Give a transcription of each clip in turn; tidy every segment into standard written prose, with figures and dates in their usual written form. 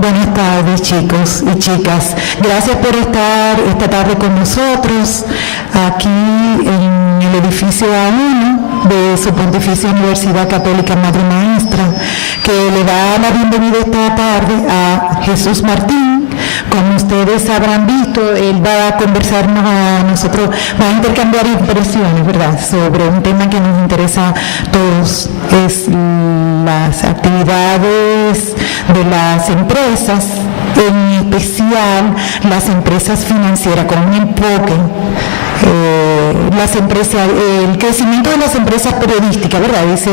Buenas tardes, chicos y chicas. Gracias por estar esta tarde con nosotros aquí en el edificio A1 de su Pontificia Universidad Católica Madre Maestra, que le da la bienvenida esta tarde a Jesús Martín. Como ustedes habrán visto, él va a conversarnos a nosotros, va a intercambiar impresiones, ¿verdad?, sobre un tema que nos interesa a todos, es las actividades de las empresas, en especial las empresas financieras, con un enfoque, las empresas, el crecimiento de las empresas periodísticas, ¿verdad?, es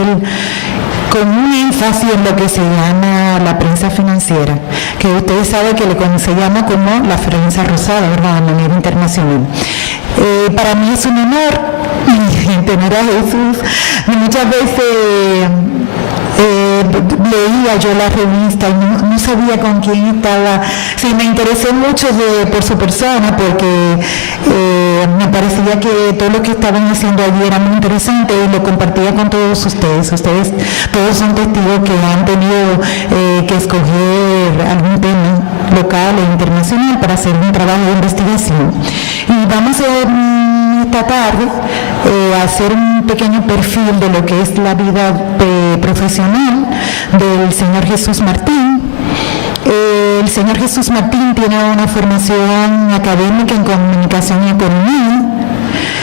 con un énfasis en lo que se llama la prensa financiera, que ustedes saben que se llama como la prensa rosada, ¿verdad?, a manera internacional. Para mí es un honor tener a Jesús. Muchas veces leía yo la revista y no sabía con quién estaba. Sí, me interesé mucho por su persona, porque me parecía que todo lo que estaban haciendo allí era muy interesante y lo compartía con todos ustedes. Ustedes todos son testigos que han tenido que escoger algún tema local e internacional para hacer un trabajo de investigación. Y vamos a esta tarde hacer un pequeño perfil de lo que es la vida profesional del señor Jesús Martín. El señor Jesús Martín tiene una formación académica en comunicación y economía,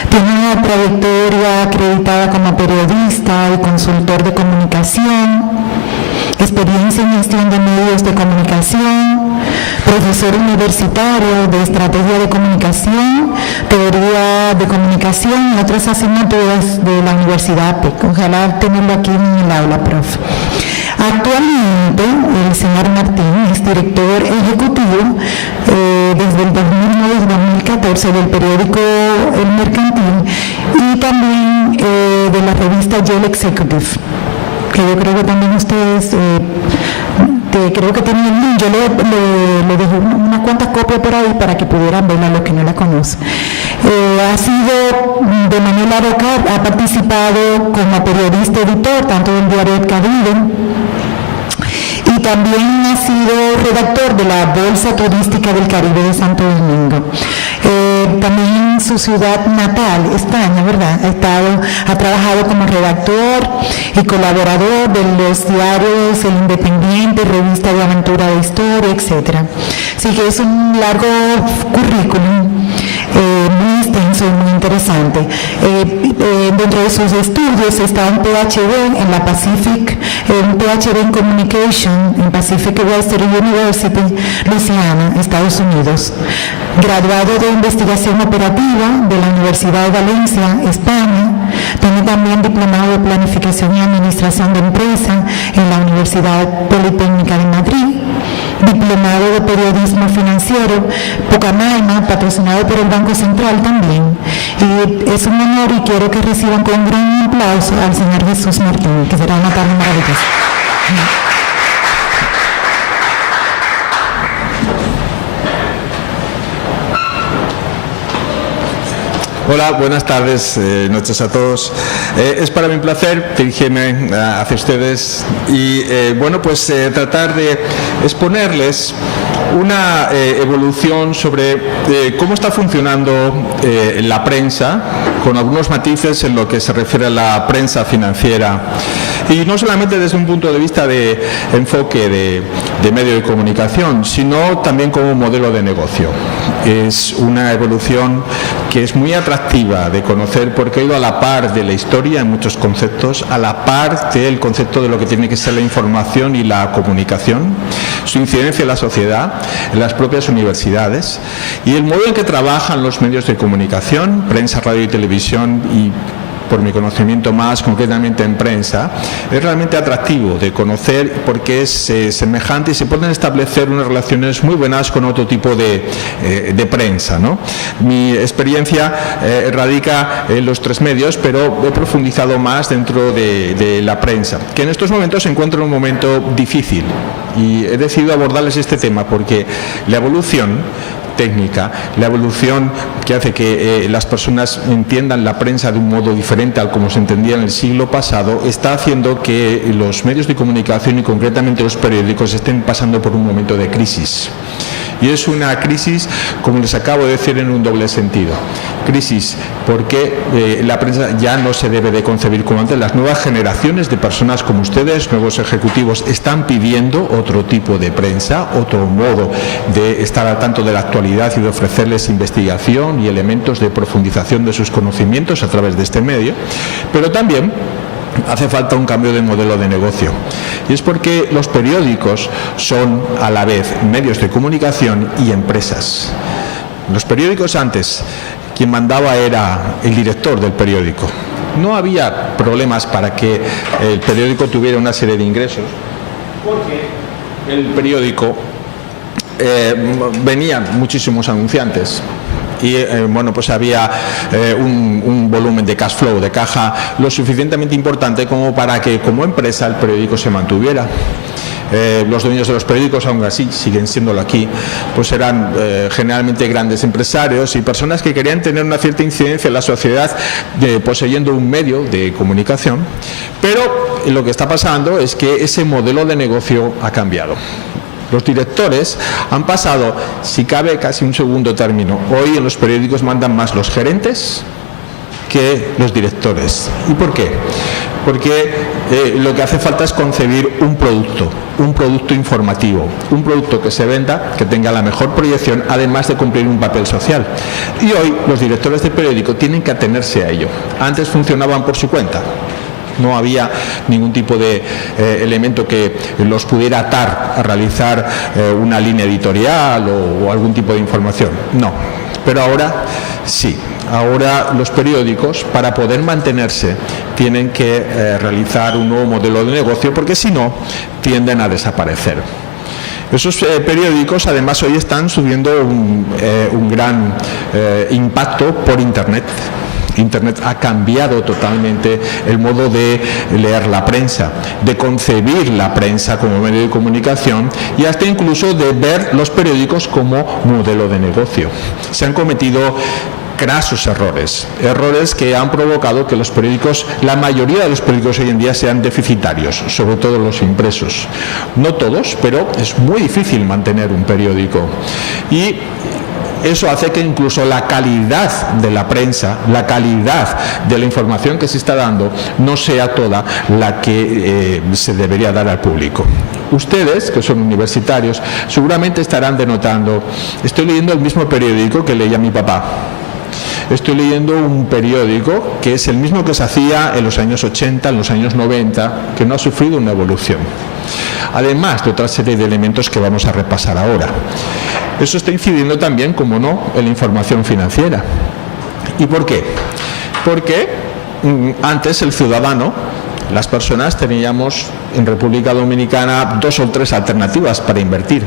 tiene una trayectoria acreditada como periodista y consultor de comunicación, experiencia en gestión de medios de comunicación, profesor universitario de estrategia de comunicación, teoría de comunicación y otras asignaturas de la Universidad PEC. Ojalá tenerlo aquí en el aula, profe. Actualmente, el señor Martín es director ejecutivo desde el 2009-2014 del periódico El Mercantil y también de la revista Yale Executive, que yo creo que también ustedes, creo que tienen el link. Yo le dejé unas cuantas copias por ahí para que pudieran verla los que no la conocen. Ha sido de manera local, ha participado como periodista editor tanto del diario El Caribe, y también ha sido redactor de la Bolsa Turística del Caribe de Santo Domingo. También en su ciudad natal, España, ¿verdad?, ha trabajado como redactor y colaborador de los diarios El Independiente, Revista de Aventura de Historia, etc. Así que es un largo currículum, muy extenso y muy interesante. Dentro de sus estudios está un PhD en la Pacific, un PhD en Communication en Pacific Western University, Louisiana, Estados Unidos. Graduado de Investigación Operativa de la Universidad de Valencia, España. Tiene también diplomado de Planificación y Administración de Empresa en la Universidad Politécnica de Madrid. Diplomado de Periodismo Financiero, Pucamaima, patrocinado por el Banco Central también. Y es un honor y quiero que reciban con un gran aplauso al señor Jesús Martín, que será una tarde maravillosa. Hola, buenas tardes, noches a todos. Es para mí un placer dirigirme hacia ustedes y, tratar de exponerles una evolución sobre cómo está funcionando la prensa, con algunos matices en lo que se refiere a la prensa financiera. Y no solamente desde un punto de vista de enfoque de medio de comunicación, sino también como modelo de negocio. Es una evolución que es muy atractiva de conocer porque ha ido a la par de la historia en muchos conceptos, a la par del concepto de lo que tiene que ser la información y la comunicación, su incidencia en la sociedad, en las propias universidades y el modo en que trabajan los medios de comunicación, prensa, radio y televisión y, por mi conocimiento más concretamente en prensa, es realmente atractivo de conocer porque es semejante y se pueden establecer unas relaciones muy buenas con otro tipo de prensa, ¿no? Mi experiencia radica en los tres medios, pero he profundizado más dentro de la prensa, que en estos momentos se encuentra en un momento difícil y he decidido abordarles este tema porque la evolución técnica, la evolución que hace que las personas entiendan la prensa de un modo diferente al como se entendía en el siglo pasado, está haciendo que los medios de comunicación y concretamente los periódicos estén pasando por un momento de crisis. Y es una crisis, como les acabo de decir, en un doble sentido. Crisis porque la prensa ya no se debe de concebir como antes. Las nuevas generaciones de personas como ustedes, nuevos ejecutivos, están pidiendo otro tipo de prensa, otro modo de estar al tanto de la actualidad y de ofrecerles investigación y elementos de profundización de sus conocimientos a través de este medio, pero también hace falta un cambio de modelo de negocio. Y es porque los periódicos son a la vez medios de comunicación y empresas. Los periódicos antes, quien mandaba era el director del periódico. No había problemas para que el periódico tuviera una serie de ingresos, porque el periódico venían muchísimos anunciantes. Y bueno, pues había un volumen de cash flow, de caja, lo suficientemente importante como para que como empresa el periódico se mantuviera. Los dueños de los periódicos, aún así, siguen siéndolo aquí, pues eran generalmente grandes empresarios y personas que querían tener una cierta incidencia en la sociedad poseyendo un medio de comunicación, pero lo que está pasando es que ese modelo de negocio ha cambiado. Los directores han pasado, si cabe, casi un segundo término. Hoy en los periódicos mandan más los gerentes que los directores. ¿Y por qué? Porque lo que hace falta es concebir un producto informativo, un producto que se venda, que tenga la mejor proyección, además de cumplir un papel social. Y hoy los directores de periódico tienen que atenerse a ello. Antes funcionaban por su cuenta. No había ningún tipo de elemento que los pudiera atar a realizar una línea editorial o algún tipo de información. No, pero ahora sí. Ahora los periódicos, para poder mantenerse, tienen que realizar un nuevo modelo de negocio, porque si no, tienden a desaparecer. Esos periódicos además hoy están subiendo un gran impacto por Internet. Internet ha cambiado totalmente el modo de leer la prensa, de concebir la prensa como medio de comunicación y hasta incluso de ver los periódicos como modelo de negocio. Se han cometido crasos errores que han provocado que los periódicos, la mayoría de los periódicos hoy en día sean deficitarios, sobre todo los impresos. No todos, pero es muy difícil mantener un periódico. Y eso hace que incluso la calidad de la prensa, la calidad de la información que se está dando, no sea toda la que se debería dar al público. Ustedes, que son universitarios, seguramente estarán denotando, estoy leyendo el mismo periódico que leía mi papá. Estoy leyendo un periódico que es el mismo que se hacía en los años 80, en los años 90, que no ha sufrido una evolución. Además de otra serie de elementos que vamos a repasar ahora. Eso está incidiendo también, como no, en la información financiera. ¿Y por qué? Porque antes el ciudadano, las personas, teníamos en República Dominicana 2 o 3 alternativas para invertir.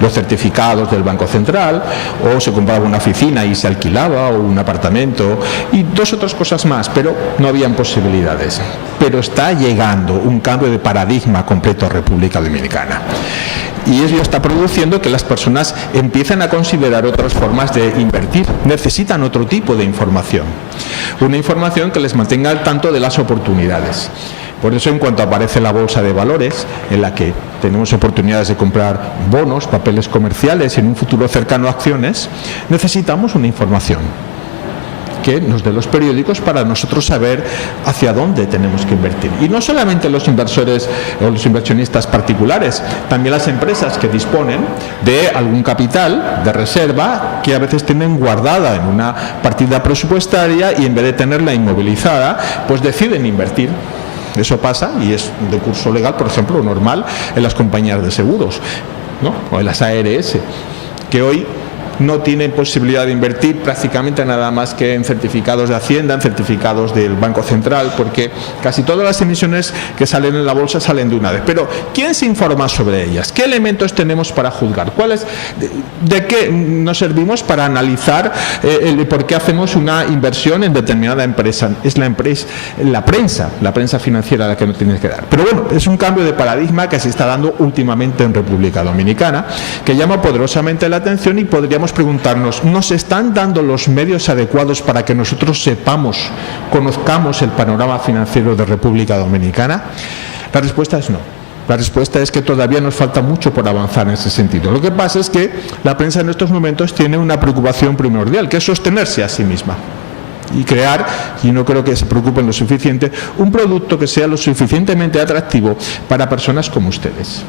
Los certificados del Banco Central, o se compraba una oficina y se alquilaba, o un apartamento, y 2 otras cosas más, pero no habían posibilidades. Pero está llegando un cambio de paradigma completo a República Dominicana. Y eso está produciendo que las personas empiecen a considerar otras formas de invertir. Necesitan otro tipo de información. Una información que les mantenga al tanto de las oportunidades. Por eso, en cuanto aparece la bolsa de valores, en la que tenemos oportunidades de comprar bonos, papeles comerciales y en un futuro cercano acciones, necesitamos una información que nos dé los periódicos para nosotros saber hacia dónde tenemos que invertir. Y no solamente los inversores o los inversionistas particulares, también las empresas que disponen de algún capital de reserva que a veces tienen guardada en una partida presupuestaria y en vez de tenerla inmovilizada, pues deciden invertir. Eso pasa y es de curso legal, por ejemplo, normal en las compañías de seguros, ¿no? O en las ARS, que hoy no tienen posibilidad de invertir prácticamente nada más que en certificados de Hacienda, en certificados del Banco Central, porque casi todas las emisiones que salen en la bolsa salen de una vez. Pero ¿quién se informa sobre ellas? ¿Qué elementos tenemos para juzgar? ¿De qué nos servimos para analizar por qué hacemos una inversión en determinada empresa? Es la prensa financiera la que nos tiene que dar. Pero bueno, es un cambio de paradigma que se está dando últimamente en República Dominicana, que llama poderosamente la atención y podríamos deberíamos preguntarnos, ¿nos están dando los medios adecuados para que nosotros conozcamos el panorama financiero de República Dominicana? La respuesta es no. La respuesta es que todavía nos falta mucho por avanzar en ese sentido. Lo que pasa es que la prensa en estos momentos tiene una preocupación primordial, que es sostenerse a sí misma y crear, y no creo que se preocupen lo suficiente, un producto que sea lo suficientemente atractivo para personas como ustedes.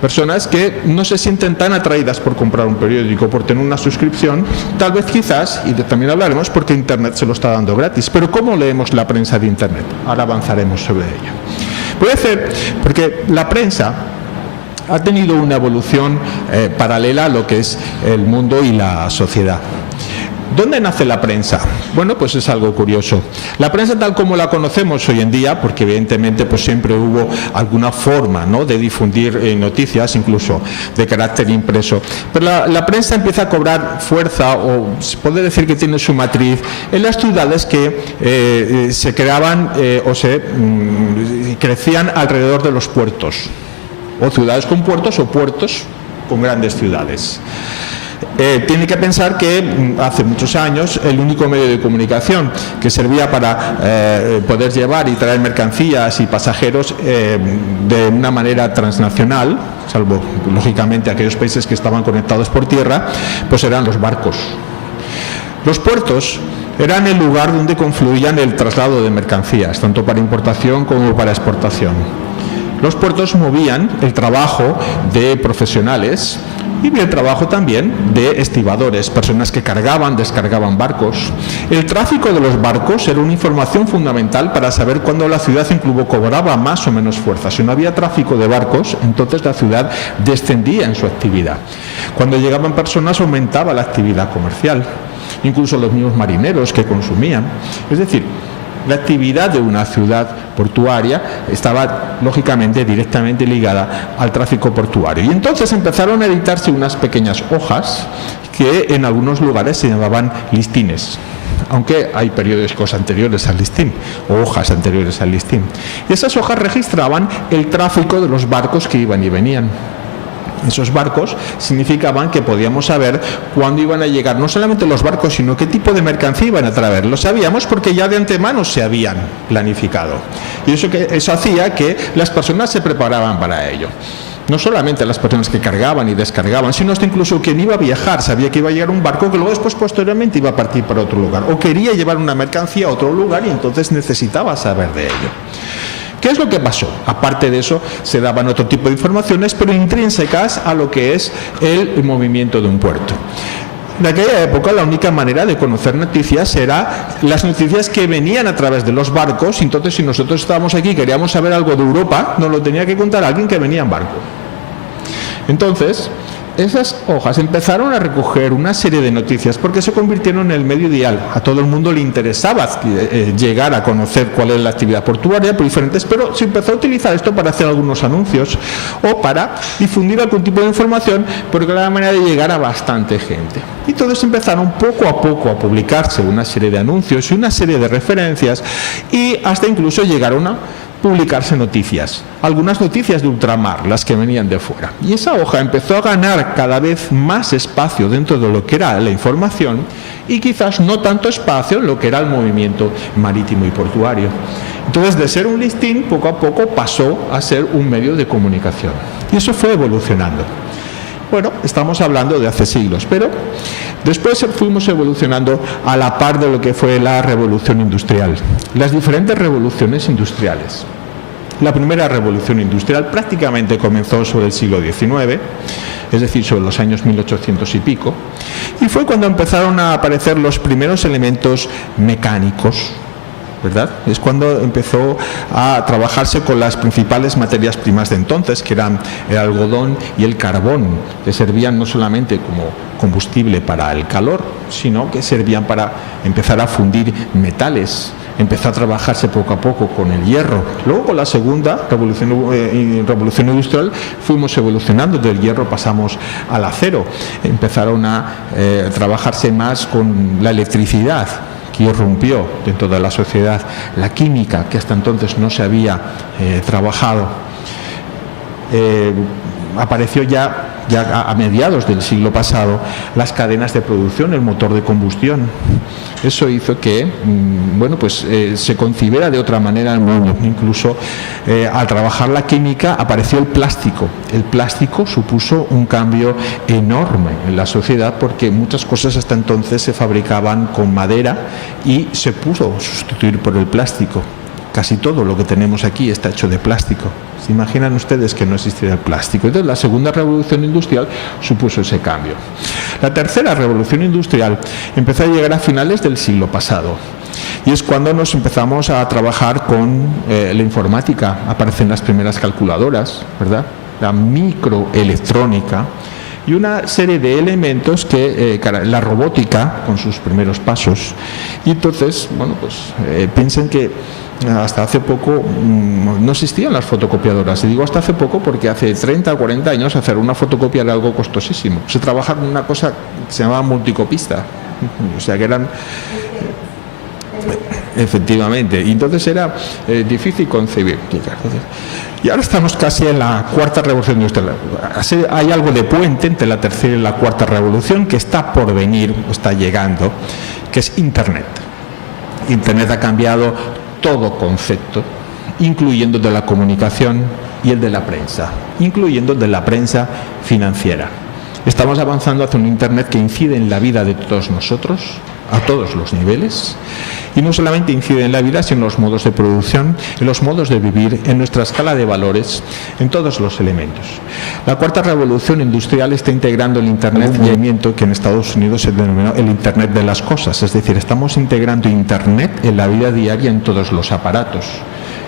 Personas que no se sienten tan atraídas por comprar un periódico, por tener una suscripción, tal vez quizás, y también hablaremos, porque Internet se lo está dando gratis. Pero ¿cómo leemos la prensa de Internet? Ahora avanzaremos sobre ello. Puede ser porque la prensa ha tenido una evolución paralela a lo que es el mundo y la sociedad. ¿Dónde nace la prensa? Bueno, pues es algo curioso. La prensa tal como la conocemos hoy en día, porque evidentemente pues siempre hubo alguna forma, ¿no?, de difundir noticias, incluso de carácter impreso. Pero la prensa empieza a cobrar fuerza, o se puede decir que tiene su matriz, en las ciudades que se creaban o se crecían alrededor de los puertos, o ciudades con puertos o puertos con grandes ciudades. Tiene que pensar que hace muchos años el único medio de comunicación que servía para poder llevar y traer mercancías y pasajeros de una manera transnacional, salvo lógicamente aquellos países que estaban conectados por tierra, pues eran los barcos. Los puertos eran el lugar donde confluían el traslado de mercancías, tanto para importación como para exportación. Los puertos movían el trabajo de profesionales y el trabajo también de estibadores, personas que cargaban, descargaban barcos. El tráfico de los barcos era una información fundamental para saber cuándo la ciudad incluso cobraba más o menos fuerza. Si no había tráfico de barcos, entonces la ciudad descendía en su actividad. Cuando llegaban personas aumentaba la actividad comercial, incluso los mismos marineros que consumían. Es decir, la actividad de una ciudad portuaria estaba lógicamente directamente ligada al tráfico portuario. Y entonces empezaron a editarse unas pequeñas hojas que en algunos lugares se llamaban listines, aunque hay periódicos anteriores al listín o hojas anteriores al listín. Y esas hojas registraban el tráfico de los barcos que iban y venían. Esos barcos significaban que podíamos saber cuándo iban a llegar no solamente los barcos, sino qué tipo de mercancía iban a traer. Lo sabíamos porque ya de antemano se habían planificado. Y eso hacía que las personas se preparaban para ello. No solamente las personas que cargaban y descargaban, sino hasta incluso quien iba a viajar sabía que iba a llegar un barco que luego después posteriormente iba a partir para otro lugar, o quería llevar una mercancía a otro lugar y entonces necesitaba saber de ello. ¿Qué es lo que pasó? Aparte de eso, se daban otro tipo de informaciones, pero intrínsecas a lo que es el movimiento de un puerto. En aquella época la única manera de conocer noticias era las noticias que venían a través de los barcos. Entonces, si nosotros estábamos aquí y queríamos saber algo de Europa, nos lo tenía que contar alguien que venía en barco. Entonces, esas hojas empezaron a recoger una serie de noticias porque se convirtieron en el medio ideal. A todo el mundo le interesaba llegar a conocer cuál es la actividad portuaria por diferentes, pero se empezó a utilizar esto para hacer algunos anuncios o para difundir algún tipo de información, porque era la manera de llegar a bastante gente. Y entonces empezaron poco a poco a publicarse una serie de anuncios y una serie de referencias, y hasta incluso llegaron a publicarse noticias, algunas noticias de ultramar, las que venían de fuera. Y esa hoja empezó a ganar cada vez más espacio dentro de lo que era la información y quizás no tanto espacio en lo que era el movimiento marítimo y portuario. Entonces, de ser un listín, poco a poco pasó a ser un medio de comunicación. Y eso fue evolucionando. Bueno, estamos hablando de hace siglos, pero después fuimos evolucionando a la par de lo que fue la revolución industrial, las diferentes revoluciones industriales. La primera revolución industrial prácticamente comenzó sobre el siglo XIX, es decir, sobre los años 1800 y pico, y fue cuando empezaron a aparecer los primeros elementos mecánicos, ¿verdad? Es cuando empezó a trabajarse con las principales materias primas de entonces, que eran el algodón y el carbón, que servían no solamente como combustible para el calor, sino que servían para empezar a fundir metales. Empezó a trabajarse poco a poco con el hierro. Luego, con la segunda revolución industrial, fuimos evolucionando. Del hierro pasamos al acero. Empezaron a trabajarse más con la electricidad, que irrumpió dentro de la sociedad, la química, que hasta entonces no se había trabajado. Apareció ya ya a mediados del siglo pasado, las cadenas de producción, el motor de combustión. Eso hizo que se concibiera de otra manera el mundo. Incluso al trabajar la química apareció el plástico. El plástico supuso un cambio enorme en la sociedad porque muchas cosas hasta entonces se fabricaban con madera y se pudo sustituir por el plástico. Casi todo lo que tenemos aquí está hecho de plástico. ¿Se imaginan ustedes que no existiera el plástico? Entonces, la segunda revolución industrial supuso ese cambio. La tercera revolución industrial empezó a llegar a finales del siglo pasado. Y es cuando nos empezamos a trabajar con la informática. Aparecen las primeras calculadoras, ¿verdad? La microelectrónica y una serie de elementos que la robótica con sus primeros pasos. Y entonces, piensen que hasta hace poco no existían las fotocopiadoras. Y digo hasta hace poco porque hace 30 o 40 años hacer una fotocopia era algo costosísimo. Se trabajaba con una cosa que se llamaba multicopista. O sea que eran... Efectivamente. Y entonces era difícil concebir. Y ahora estamos casi en la cuarta revolución industrial. Hay algo de puente entre la tercera y la cuarta revolución que está por venir, está llegando, que es Internet. Internet ha cambiado todo concepto, incluyendo el de la comunicación y el de la prensa, incluyendo el de la prensa financiera. Estamos avanzando hacia un Internet que incide en la vida de todos nosotros, a todos los niveles, y no solamente incide en la vida, sino en los modos de producción, en los modos de vivir, en nuestra escala de valores, en todos los elementos. La cuarta revolución industrial está integrando el Internet, un movimiento que en Estados Unidos se denominó el Internet de las cosas, es decir, estamos integrando Internet en la vida diaria en todos los aparatos.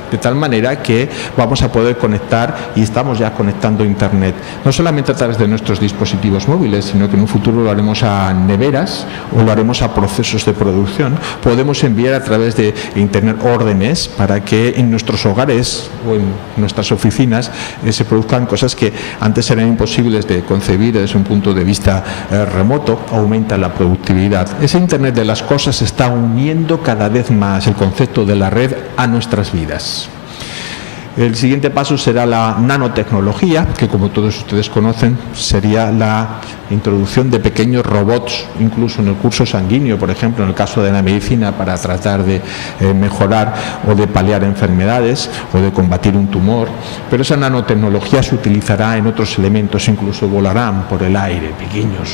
De tal manera que vamos a poder conectar, y estamos ya conectando Internet, no solamente a través de nuestros dispositivos móviles, sino que en un futuro lo haremos a neveras o lo haremos a procesos de producción. Podemos enviar a través de Internet órdenes para que en nuestros hogares o en nuestras oficinas se produzcan cosas que antes eran imposibles de concebir desde un punto de vista remoto. Aumenta la productividad. Ese Internet de las cosas está uniendo cada vez más el concepto de la red a nuestras vidas. El siguiente paso será la nanotecnología, que como todos ustedes conocen, sería la introducción de pequeños robots, incluso en el curso sanguíneo, por ejemplo, en el caso de la medicina, para tratar de mejorar o de paliar enfermedades o de combatir un tumor. Pero esa nanotecnología se utilizará en otros elementos, incluso volarán por el aire, pequeños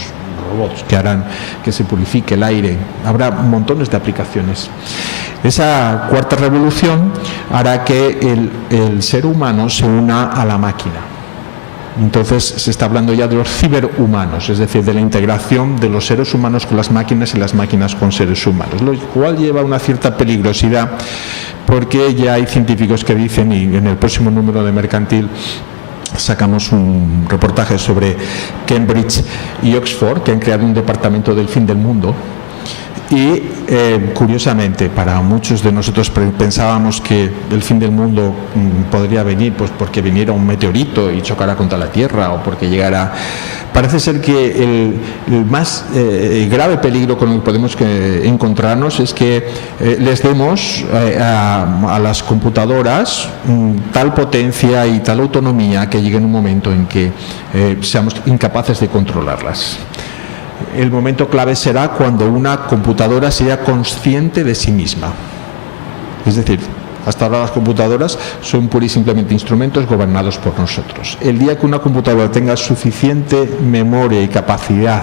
robots que harán que se purifique el aire. Habrá montones de aplicaciones. Esa cuarta revolución hará que el ser humano se una a la máquina. Entonces se está hablando ya de los ciberhumanos, es decir, de la integración de los seres humanos con las máquinas y las máquinas con seres humanos, lo cual lleva una cierta peligrosidad porque ya hay científicos que dicen, y en el próximo número de Mercantil sacamos un reportaje sobre Cambridge y Oxford, que han creado un departamento del fin del mundo. Y curiosamente, para muchos de nosotros pensábamos que el fin del mundo podría venir pues porque viniera un meteorito y chocara contra la Tierra, o porque llegara... Parece ser que el más grave peligro con el que podemos encontrarnos es que les demos a las computadoras tal potencia y tal autonomía que llegue en un momento en que seamos incapaces de controlarlas. El momento clave será cuando una computadora sea consciente de sí misma. Es decir, hasta ahora las computadoras son pura y simplemente instrumentos gobernados por nosotros. El día que una computadora tenga suficiente memoria y capacidad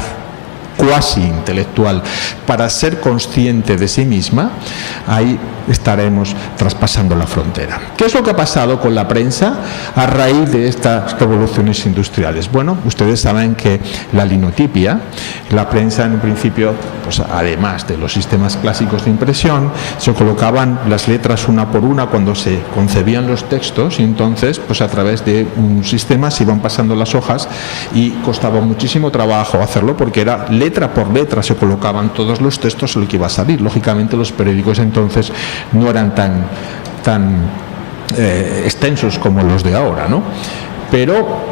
cuasi intelectual para ser consciente de sí misma, ahí estaremos traspasando la frontera. ¿Qué es lo que ha pasado con la prensa a raíz de estas revoluciones industriales? Bueno, ustedes saben que la linotipia, la prensa en un principio, pues además de los sistemas clásicos de impresión, se colocaban las letras una por una cuando se concebían los textos, y entonces pues a través de un sistema se iban pasando las hojas y costaba muchísimo trabajo hacerlo porque era letra por letra se colocaban todos los textos en lo que iba a salir. Lógicamente los periódicos entonces no eran tan extensos como los de ahora, ¿no? pero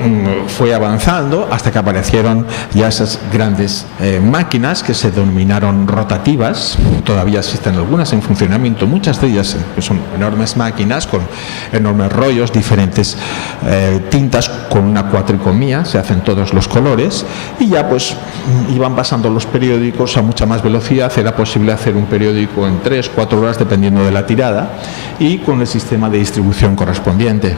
fue avanzando hasta que aparecieron ya esas grandes máquinas que se denominaron rotativas. Todavía existen algunas en funcionamiento, muchas de ellas que son enormes máquinas con enormes rollos, diferentes tintas con una cuatricomía, se hacen todos los colores, y ya pues iban pasando los periódicos a mucha más velocidad. Era posible hacer un periódico en 3-4 horas dependiendo de la tirada y con el sistema de distribución correspondiente.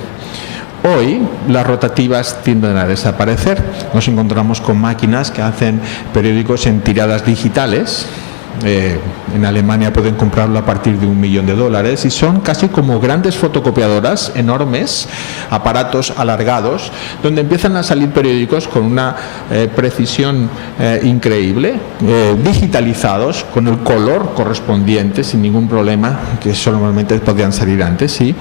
Hoy las rotativas tienden a desaparecer. Nos encontramos con máquinas que hacen periódicos en tiradas digitales. En Alemania pueden comprarlo a partir de $1 millón y son casi como grandes fotocopiadoras enormes, aparatos alargados, donde empiezan a salir periódicos con una precisión increíble, digitalizados con el color correspondiente sin ningún problema, que eso normalmente podían salir antes, ¿sí?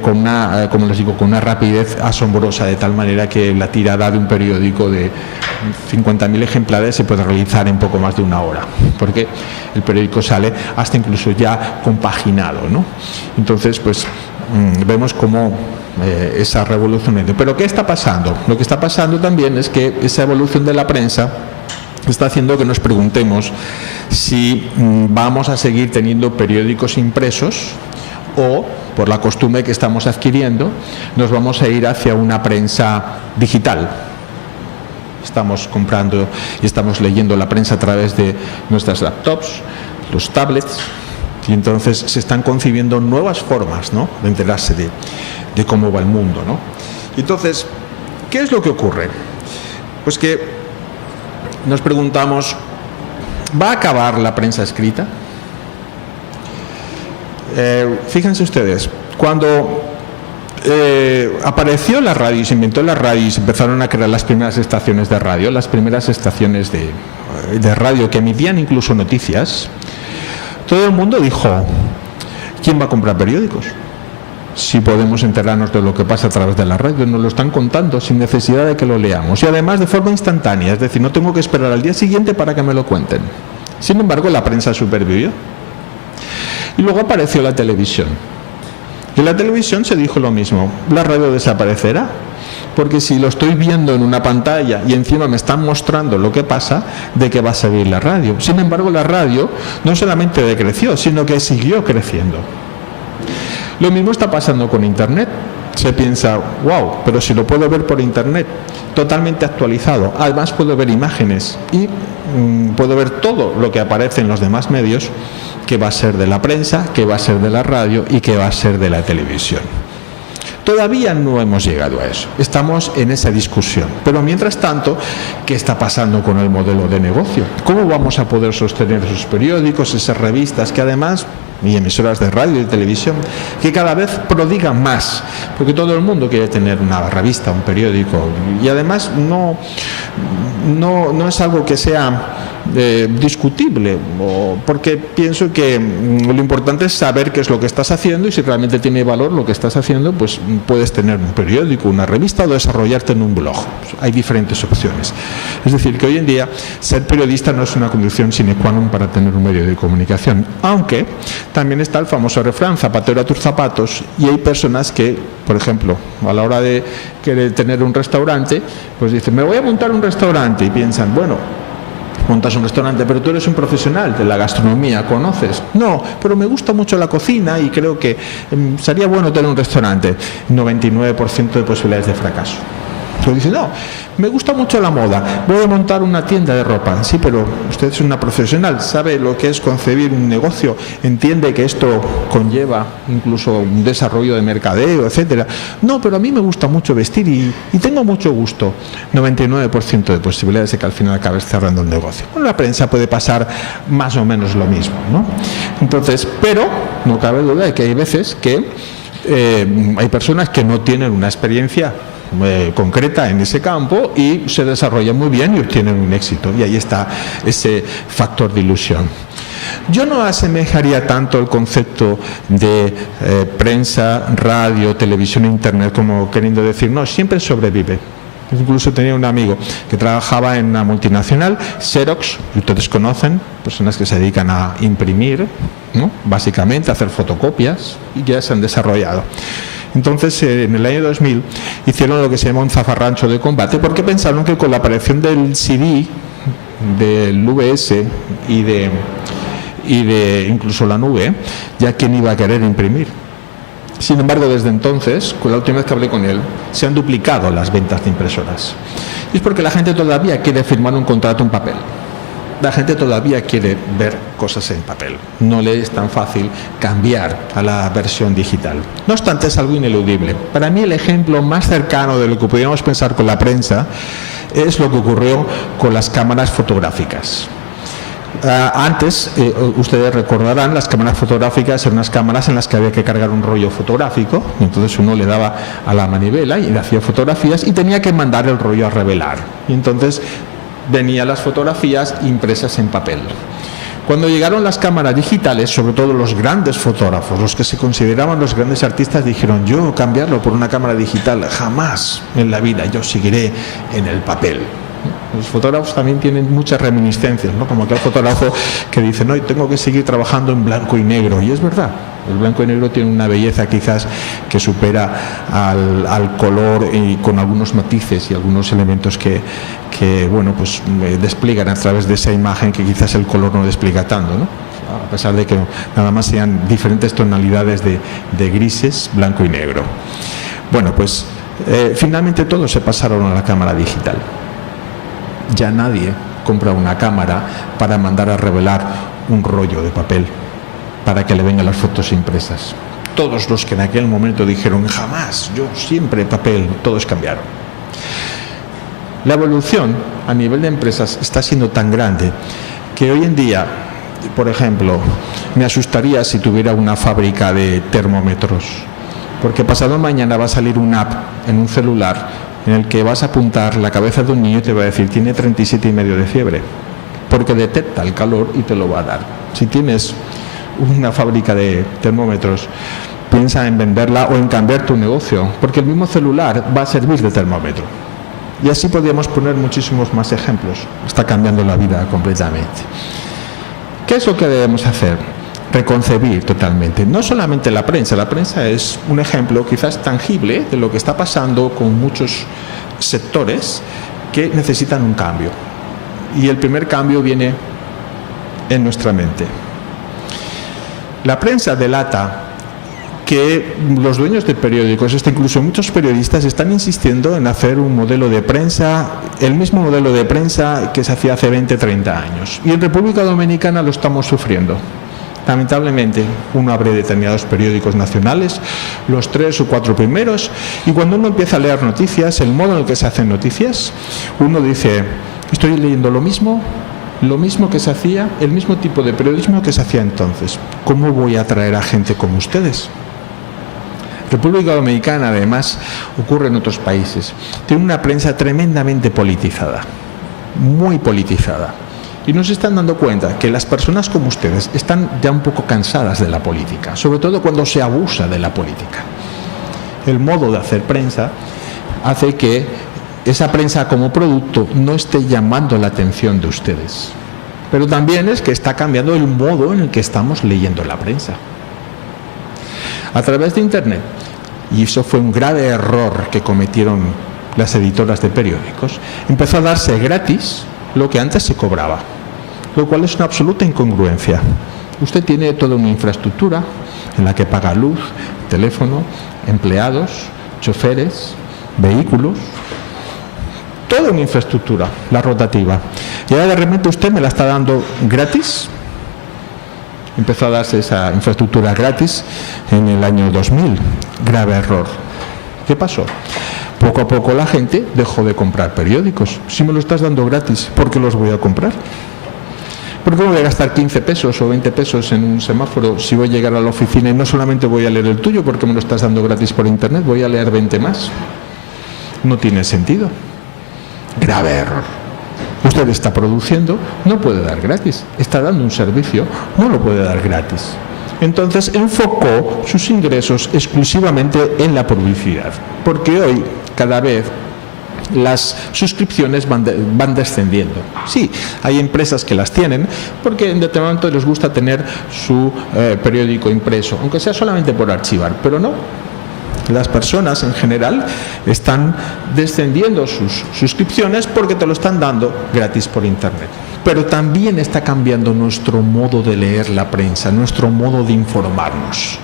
Con una, como les digo, con una rapidez asombrosa, de tal manera que la tirada de un periódico de 50.000 ejemplares se puede realizar en poco más de una hora, porque el periódico sale hasta incluso ya compaginado, ¿no? Entonces, pues vemos cómo esa revolución. Pero ¿qué está pasando? Lo que está pasando también es que esa evolución de la prensa está haciendo que nos preguntemos si vamos a seguir teniendo periódicos impresos o, por la costumbre que estamos adquiriendo, nos vamos a ir hacia una prensa digital. Estamos comprando y estamos leyendo la prensa a través de nuestras laptops, los tablets, y entonces se están concibiendo nuevas formas, ¿no?, de enterarse de cómo va el mundo, ¿no? Entonces, ¿qué es lo que ocurre? Pues que nos preguntamos, ¿va a acabar la prensa escrita? Fíjense ustedes, cuando apareció la radio y se inventó la radio y se empezaron a crear las primeras estaciones de radio, las primeras estaciones de radio que emitían incluso noticias, todo el mundo dijo, ¿quién va a comprar periódicos? Si podemos enterarnos de lo que pasa a través de la radio, nos lo están contando sin necesidad de que lo leamos, y además de forma instantánea, es decir, no tengo que esperar al día siguiente para que me lo cuenten. Sin embargo, la prensa supervivió. Y luego apareció la televisión. En la televisión se dijo lo mismo, la radio desaparecerá, porque si lo estoy viendo en una pantalla y encima me están mostrando lo que pasa, ¿de qué va a servir la radio? Sin embargo, la radio no solamente decreció, sino que siguió creciendo. Lo mismo está pasando con Internet. Se piensa, wow, pero si lo puedo ver por Internet, totalmente actualizado, además puedo ver imágenes y puedo ver todo lo que aparece en los demás medios, que va a ser de la prensa, que va a ser de la radio y que va a ser de la televisión. Todavía no hemos llegado a eso, estamos en esa discusión. Pero mientras tanto, ¿qué está pasando con el modelo de negocio? ¿Cómo vamos a poder sostener esos periódicos, esas revistas que además, y emisoras de radio y de televisión, que cada vez prodigan más? Porque todo el mundo quiere tener una revista, un periódico, y además no es algo que sea discutible, porque pienso que lo importante es saber qué es lo que estás haciendo, y si realmente tiene valor lo que estás haciendo, pues puedes tener un periódico, una revista, o desarrollarte en un blog. Pues hay diferentes opciones. Es decir, que hoy en día ser periodista no es una condición sine qua non para tener un medio de comunicación, aunque también está el famoso refrán, zapatero a tus zapatos, y hay personas que, por ejemplo, a la hora de querer tener un restaurante, pues dicen, me voy a montar un restaurante, y piensan, bueno, montas un restaurante, pero tú eres un profesional de la gastronomía, ¿conoces? No, pero me gusta mucho la cocina y creo que sería bueno tener un restaurante. 99% de posibilidades de fracaso. Tú dices, no, me gusta mucho la moda, voy a montar una tienda de ropa. Sí, pero usted es una profesional, sabe lo que es concebir un negocio, entiende que esto conlleva incluso un desarrollo de mercadeo, etcétera. No, pero a mí me gusta mucho vestir y tengo mucho gusto. 99% de posibilidades de que al final acabes cerrando el negocio. Con la prensa puede pasar más o menos lo mismo, ¿no? Entonces, pero no cabe duda de que hay veces que hay personas que no tienen una experiencia concreta en ese campo y se desarrollan muy bien y obtienen un éxito, y ahí está ese factor de ilusión. Yo no asemejaría tanto el concepto de prensa, radio, televisión e internet como queriendo decir, no, siempre sobrevive. Incluso tenía un amigo que trabajaba en una multinacional, Xerox, que ustedes conocen, personas que se dedican a imprimir, ¿no?, básicamente a hacer fotocopias, y ya se han desarrollado. Entonces, en el año 2000 hicieron lo que se llama un zafarrancho de combate, porque pensaron que con la aparición del CD, del VS y de incluso la nube, ya quién iba a querer imprimir. Sin embargo, desde entonces, con la última vez que hablé con él, se han duplicado las ventas de impresoras. Y es porque la gente todavía quiere firmar un contrato en papel. La gente todavía quiere ver cosas en papel. No le es tan fácil cambiar a la versión digital. No obstante, es algo ineludible. Para mí, el ejemplo más cercano de lo que podríamos pensar con la prensa es lo que ocurrió con las cámaras fotográficas. Antes, ustedes recordarán, las cámaras fotográficas eran unas cámaras en las que había que cargar un rollo fotográfico, y entonces uno le daba a la manivela y le hacía fotografías y tenía que mandar el rollo a revelar. Y entonces venían las fotografías impresas en papel. Cuando llegaron las cámaras digitales, sobre todo los grandes fotógrafos, los que se consideraban los grandes artistas, dijeron: yo cambiarlo por una cámara digital, jamás en la vida, yo seguiré en el papel. Los fotógrafos también tienen muchas reminiscencias, ¿no? Como aquel fotógrafo que dice: no, tengo que seguir trabajando en blanco y negro. Y es verdad, el blanco y negro tiene una belleza quizás que supera al color, y con algunos matices y algunos elementos que bueno, pues despliegan a través de esa imagen que quizás el color no despliega tanto, ¿no? A pesar de que nada más sean diferentes tonalidades de grises, blanco y negro. Bueno, pues finalmente todos se pasaron a la cámara digital. Ya nadie compra una cámara para mandar a revelar un rollo de papel para que le vengan las fotos impresas. Todos los que en aquel momento dijeron: jamás, yo siempre papel, todos cambiaron. La evolución a nivel de empresas está siendo tan grande que hoy en día, por ejemplo, me asustaría si tuviera una fábrica de termómetros, porque pasado mañana va a salir una app en un celular en el que vas a apuntar la cabeza de un niño y te va a decir: tiene 37,5 de fiebre, porque detecta el calor y te lo va a dar. Si tienes una fábrica de termómetros, piensa en venderla o en cambiar tu negocio, porque el mismo celular va a servir de termómetro. Y así podríamos poner muchísimos más ejemplos. Está cambiando la vida completamente. ¿Qué es lo que debemos hacer? Reconcebir totalmente. No solamente la prensa es un ejemplo quizás tangible de lo que está pasando con muchos sectores que necesitan un cambio. Y el primer cambio viene en nuestra mente. La prensa delata que los dueños de periódicos, incluso muchos periodistas, están insistiendo en hacer un modelo de prensa, el mismo modelo de prensa que se hacía hace 20, 30 años. Y en República Dominicana lo estamos sufriendo. Lamentablemente, uno abre determinados periódicos nacionales, los 3 o 4 primeros, y cuando uno empieza a leer noticias, el modo en el que se hacen noticias, uno dice: estoy leyendo lo mismo que se hacía, el mismo tipo de periodismo que se hacía entonces. ¿Cómo voy a atraer a gente como ustedes? República Dominicana, además, ocurre en otros países. Tiene una prensa tremendamente politizada, muy politizada. Y nos están dando cuenta que las personas como ustedes están ya un poco cansadas de la política, sobre todo cuando se abusa de la política. El modo de hacer prensa hace que esa prensa como producto no esté llamando la atención de ustedes. Pero también es que está cambiando el modo en el que estamos leyendo la prensa. A través de Internet, y eso fue un grave error que cometieron las editoras de periódicos, empezó a darse gratis lo que antes se cobraba, lo cual es una absoluta incongruencia. Usted tiene toda una infraestructura en la que paga luz, teléfono, empleados, choferes, vehículos, toda una infraestructura, la rotativa. Y ahora de repente usted me la está dando gratis. Empezó a darse esa infraestructura gratis en el año 2000. Grave error. ¿Qué pasó? Poco a poco la gente dejó de comprar periódicos. Si me lo estás dando gratis, ¿por qué los voy a comprar? ¿Por qué me voy a gastar 15 pesos o 20 pesos en un semáforo si voy a llegar a la oficina y no solamente voy a leer el tuyo porque me lo estás dando gratis por internet, voy a leer 20 más? No tiene sentido. Grave error. Usted está produciendo, no puede dar gratis. Está dando un servicio, no lo puede dar gratis. Entonces enfocó sus ingresos exclusivamente en la publicidad, porque hoy cada vez las suscripciones van descendiendo. Sí, hay empresas que las tienen porque en determinado momento les gusta tener su periódico impreso, aunque sea solamente por archivar, pero no. Las personas en general están descendiendo sus suscripciones porque te lo están dando gratis por internet. Pero también está cambiando nuestro modo de leer la prensa, nuestro modo de informarnos.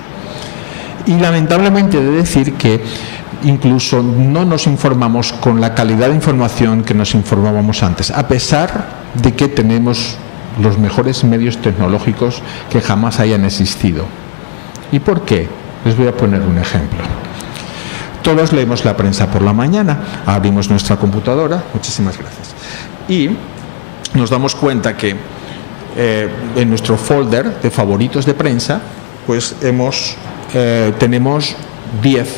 Y lamentablemente he de decir que incluso no nos informamos con la calidad de información que nos informábamos antes, a pesar de que tenemos los mejores medios tecnológicos que jamás hayan existido. ¿Y por qué? Les voy a poner un ejemplo. Todos leemos la prensa por la mañana, abrimos nuestra computadora, muchísimas gracias, y nos damos cuenta que en nuestro folder de favoritos de prensa, pues tenemos 10.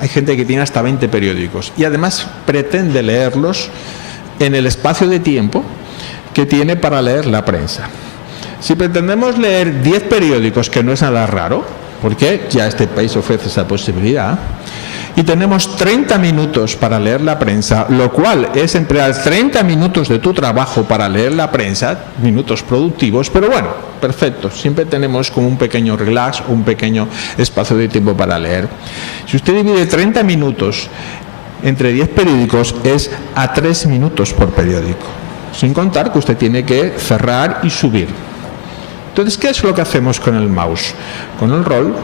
Hay gente que tiene hasta 20 periódicos y además pretende leerlos en el espacio de tiempo que tiene para leer la prensa. Si pretendemos leer 10 periódicos, que no es nada raro, porque ya este país ofrece esa posibilidad, y tenemos 30 minutos para leer la prensa, lo cual es emplear 30 minutos de tu trabajo para leer la prensa, minutos productivos, pero bueno, perfecto, siempre tenemos como un pequeño relax, un pequeño espacio de tiempo para leer. Si usted divide 30 minutos entre 10 periódicos, es a 3 minutos por periódico, sin contar que usted tiene que cerrar y subir. Entonces, ¿qué es lo que hacemos con el mouse? Con el roll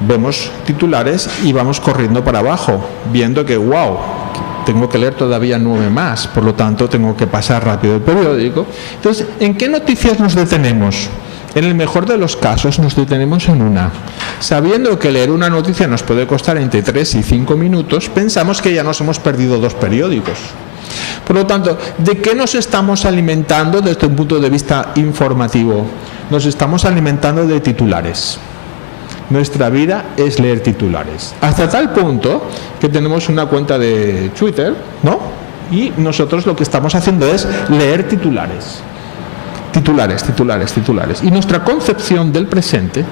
vemos titulares y vamos corriendo para abajo, viendo que, wow, tengo que leer todavía 9 más, por lo tanto tengo que pasar rápido el periódico. Entonces, ¿en qué noticias nos detenemos? En el mejor de los casos nos detenemos en una. Sabiendo que leer una noticia nos puede costar entre 3 y 5 minutos, pensamos que ya nos hemos perdido 2 periódicos. Por lo tanto, ¿de qué nos estamos alimentando desde un punto de vista informativo? Nos estamos alimentando de titulares. Nuestra vida es leer titulares. Hasta tal punto que tenemos una cuenta de Twitter, ¿no? Y nosotros lo que estamos haciendo es leer titulares. Titulares, titulares, titulares. Y nuestra concepción del presente,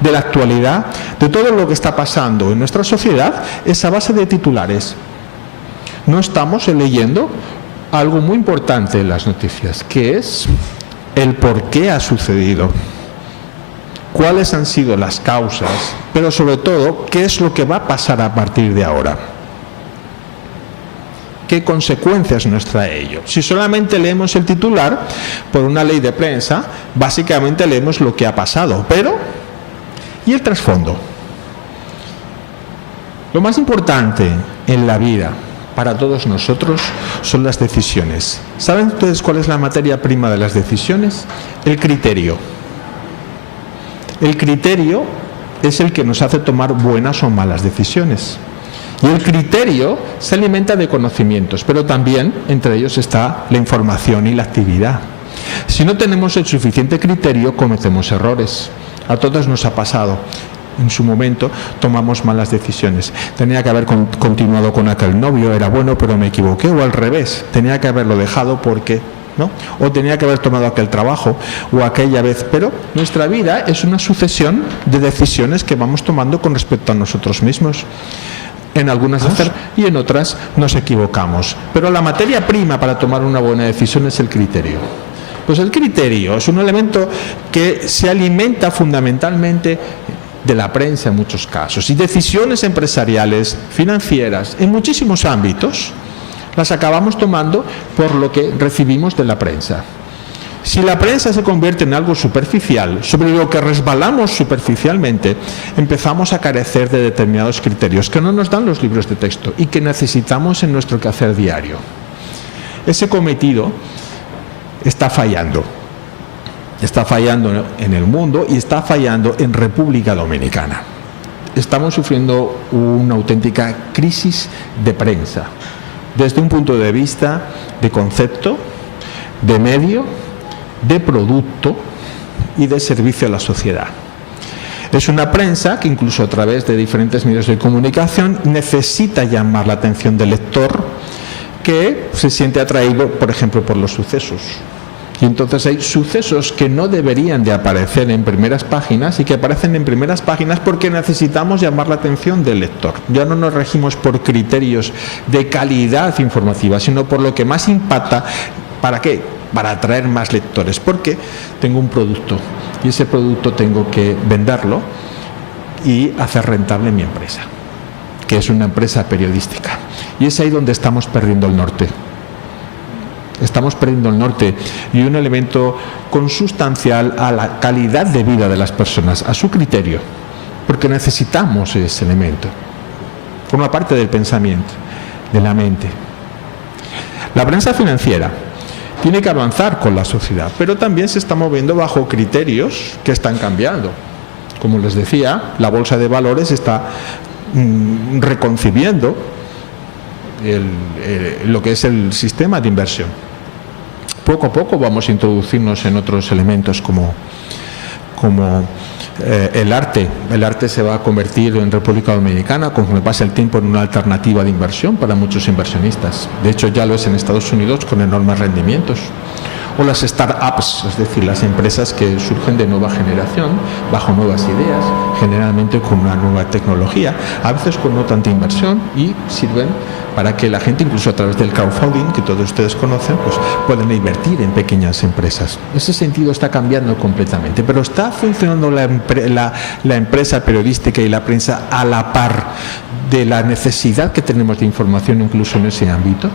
de la actualidad, de todo lo que está pasando en nuestra sociedad, es a base de titulares. No estamos leyendo algo muy importante en las noticias, que es el por qué ha sucedido, cuáles han sido las causas, pero sobre todo, qué es lo que va a pasar a partir de ahora. ¿Qué consecuencias nos trae ello? Si solamente leemos el titular, por una ley de prensa, básicamente leemos lo que ha pasado, pero ¿y el trasfondo? Lo más importante en la vida para todos nosotros son las decisiones. ¿Saben ustedes cuál es la materia prima de las decisiones? El criterio. El criterio es el que nos hace tomar buenas o malas decisiones. Y el criterio se alimenta de conocimientos, pero también entre ellos está la información y la actividad. Si no tenemos el suficiente criterio, cometemos errores. A todos nos ha pasado. En su momento tomamos malas decisiones. Tenía que haber continuado con aquel novio, era bueno, pero me equivoqué, o al revés, tenía que haberlo dejado porque, ¿no? O tenía que haber tomado aquel trabajo o aquella vez, pero nuestra vida es una sucesión de decisiones que vamos tomando con respecto a nosotros mismos. En algunas hacer y en otras nos equivocamos. Pero la materia prima para tomar una buena decisión es el criterio. Pues el criterio es un elemento que se alimenta fundamentalmente de la prensa en muchos casos, y decisiones empresariales, financieras, en muchísimos ámbitos, las acabamos tomando por lo que recibimos de la prensa. Si la prensa se convierte en algo superficial, sobre lo que resbalamos superficialmente, empezamos a carecer de determinados criterios que no nos dan los libros de texto y que necesitamos en nuestro quehacer diario. Ese cometido está fallando. Está fallando en el mundo y está fallando en República Dominicana. Estamos sufriendo una auténtica crisis de prensa, desde un punto de vista de concepto, de medio, de producto y de servicio a la sociedad. Es una prensa que incluso a través de diferentes medios de comunicación necesita llamar la atención del lector, que se siente atraído, por ejemplo, por los sucesos. Y entonces hay sucesos que no deberían de aparecer en primeras páginas y que aparecen en primeras páginas porque necesitamos llamar la atención del lector. Ya no nos regimos por criterios de calidad informativa, sino por lo que más impacta. ¿Para qué? Para atraer más lectores, porque tengo un producto y ese producto tengo que venderlo y hacer rentable mi empresa. que es una empresa periodística. Y es ahí donde estamos perdiendo el norte. Estamos perdiendo el norte y un elemento consustancial a la calidad de vida de las personas, a su criterio, porque necesitamos ese elemento. Forma parte del pensamiento, de la mente. La prensa financiera tiene que avanzar con la sociedad, pero también se está moviendo bajo criterios que están cambiando. Como les decía, la bolsa de valores está reconcibiendo lo que es el sistema de inversión. Poco a poco vamos a introducirnos en otros elementos como el arte. El arte se va a convertir en República Dominicana, conforme pasa el tiempo, en una alternativa de inversión para muchos inversionistas. De hecho, ya lo es en Estados Unidos con enormes rendimientos. O las startups, es decir, las empresas que surgen de nueva generación, bajo nuevas ideas, generalmente con una nueva tecnología, a veces con no tanta inversión, y sirven para que la gente, incluso a través del crowdfunding, que todos ustedes conocen, pues pueden invertir en pequeñas empresas. Ese sentido está cambiando completamente, pero ¿está funcionando la empresa periodística y la prensa a la par de la necesidad que tenemos de información incluso en ese ámbito?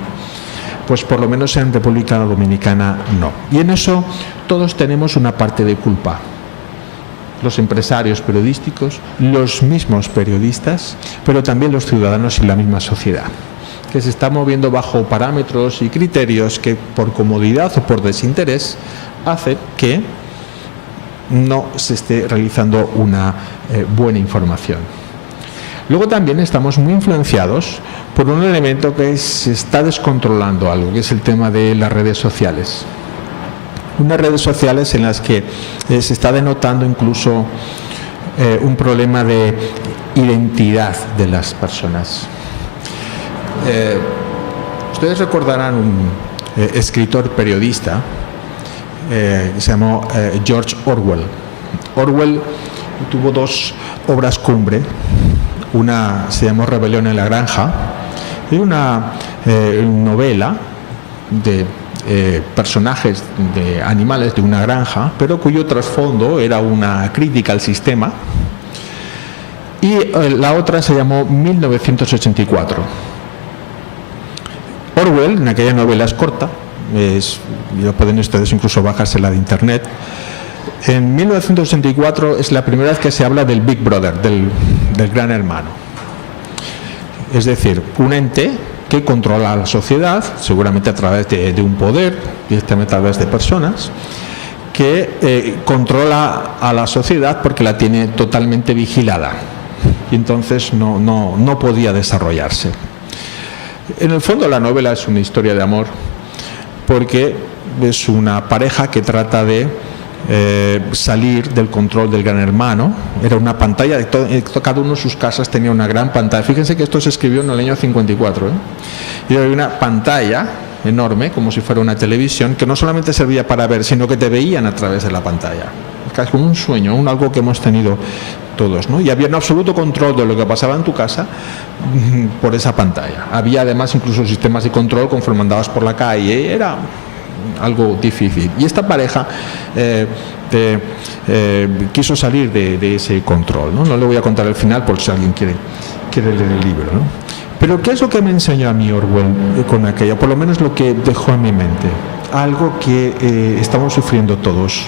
Pues por lo menos en República Dominicana no. Y en eso todos tenemos una parte de culpa. Los empresarios periodísticos, los mismos periodistas, pero también los ciudadanos y la misma sociedad, que se está moviendo bajo parámetros y criterios que por comodidad o por desinterés hacen que no se esté realizando una buena información. Luego también estamos muy influenciados por un elemento que se está descontrolando algo, que es el tema de las redes sociales. Unas redes sociales en las que se está denotando incluso un problema de identidad de las personas. Ustedes recordarán un escritor periodista que se llamó George Orwell. Orwell tuvo dos obras cumbre. Una se llamó Rebelión en la Granja, y una novela de personajes de animales de una granja, pero cuyo trasfondo era una crítica al sistema. Y la otra se llamó 1984. Orwell, en aquella novela es corta, ya pueden ustedes incluso bajársela de internet. En 1984 es la primera vez que se habla del Big Brother, del Gran Hermano. Es decir, un ente que controla a la sociedad, seguramente a través de un poder, directamente a través de personas, que controla a la sociedad porque la tiene totalmente vigilada. Y entonces no podía desarrollarse. En el fondo la novela es una historia de amor, porque es una pareja que trata de salir del control del Gran Hermano. Era una pantalla, cada uno de sus casas tenía una gran pantalla. Fíjense que esto se escribió en el año 54, y había una pantalla enorme, como si fuera una televisión, que no solamente servía para ver, sino que te veían a través de la pantalla. Es como un sueño, algo que hemos tenido todos, ¿no? Y había un absoluto control de lo que pasaba en tu casa por esa pantalla. Había además incluso sistemas de control conforme andabas por la calle. Era algo difícil. Y esta pareja quiso salir de ese control, ¿no? No le voy a contar el final por si alguien quiere leer el libro, ¿no? Pero ¿qué es lo que me enseñó a mí Orwell con aquello? Por lo menos lo que dejó en mi mente. Algo que estamos sufriendo todos.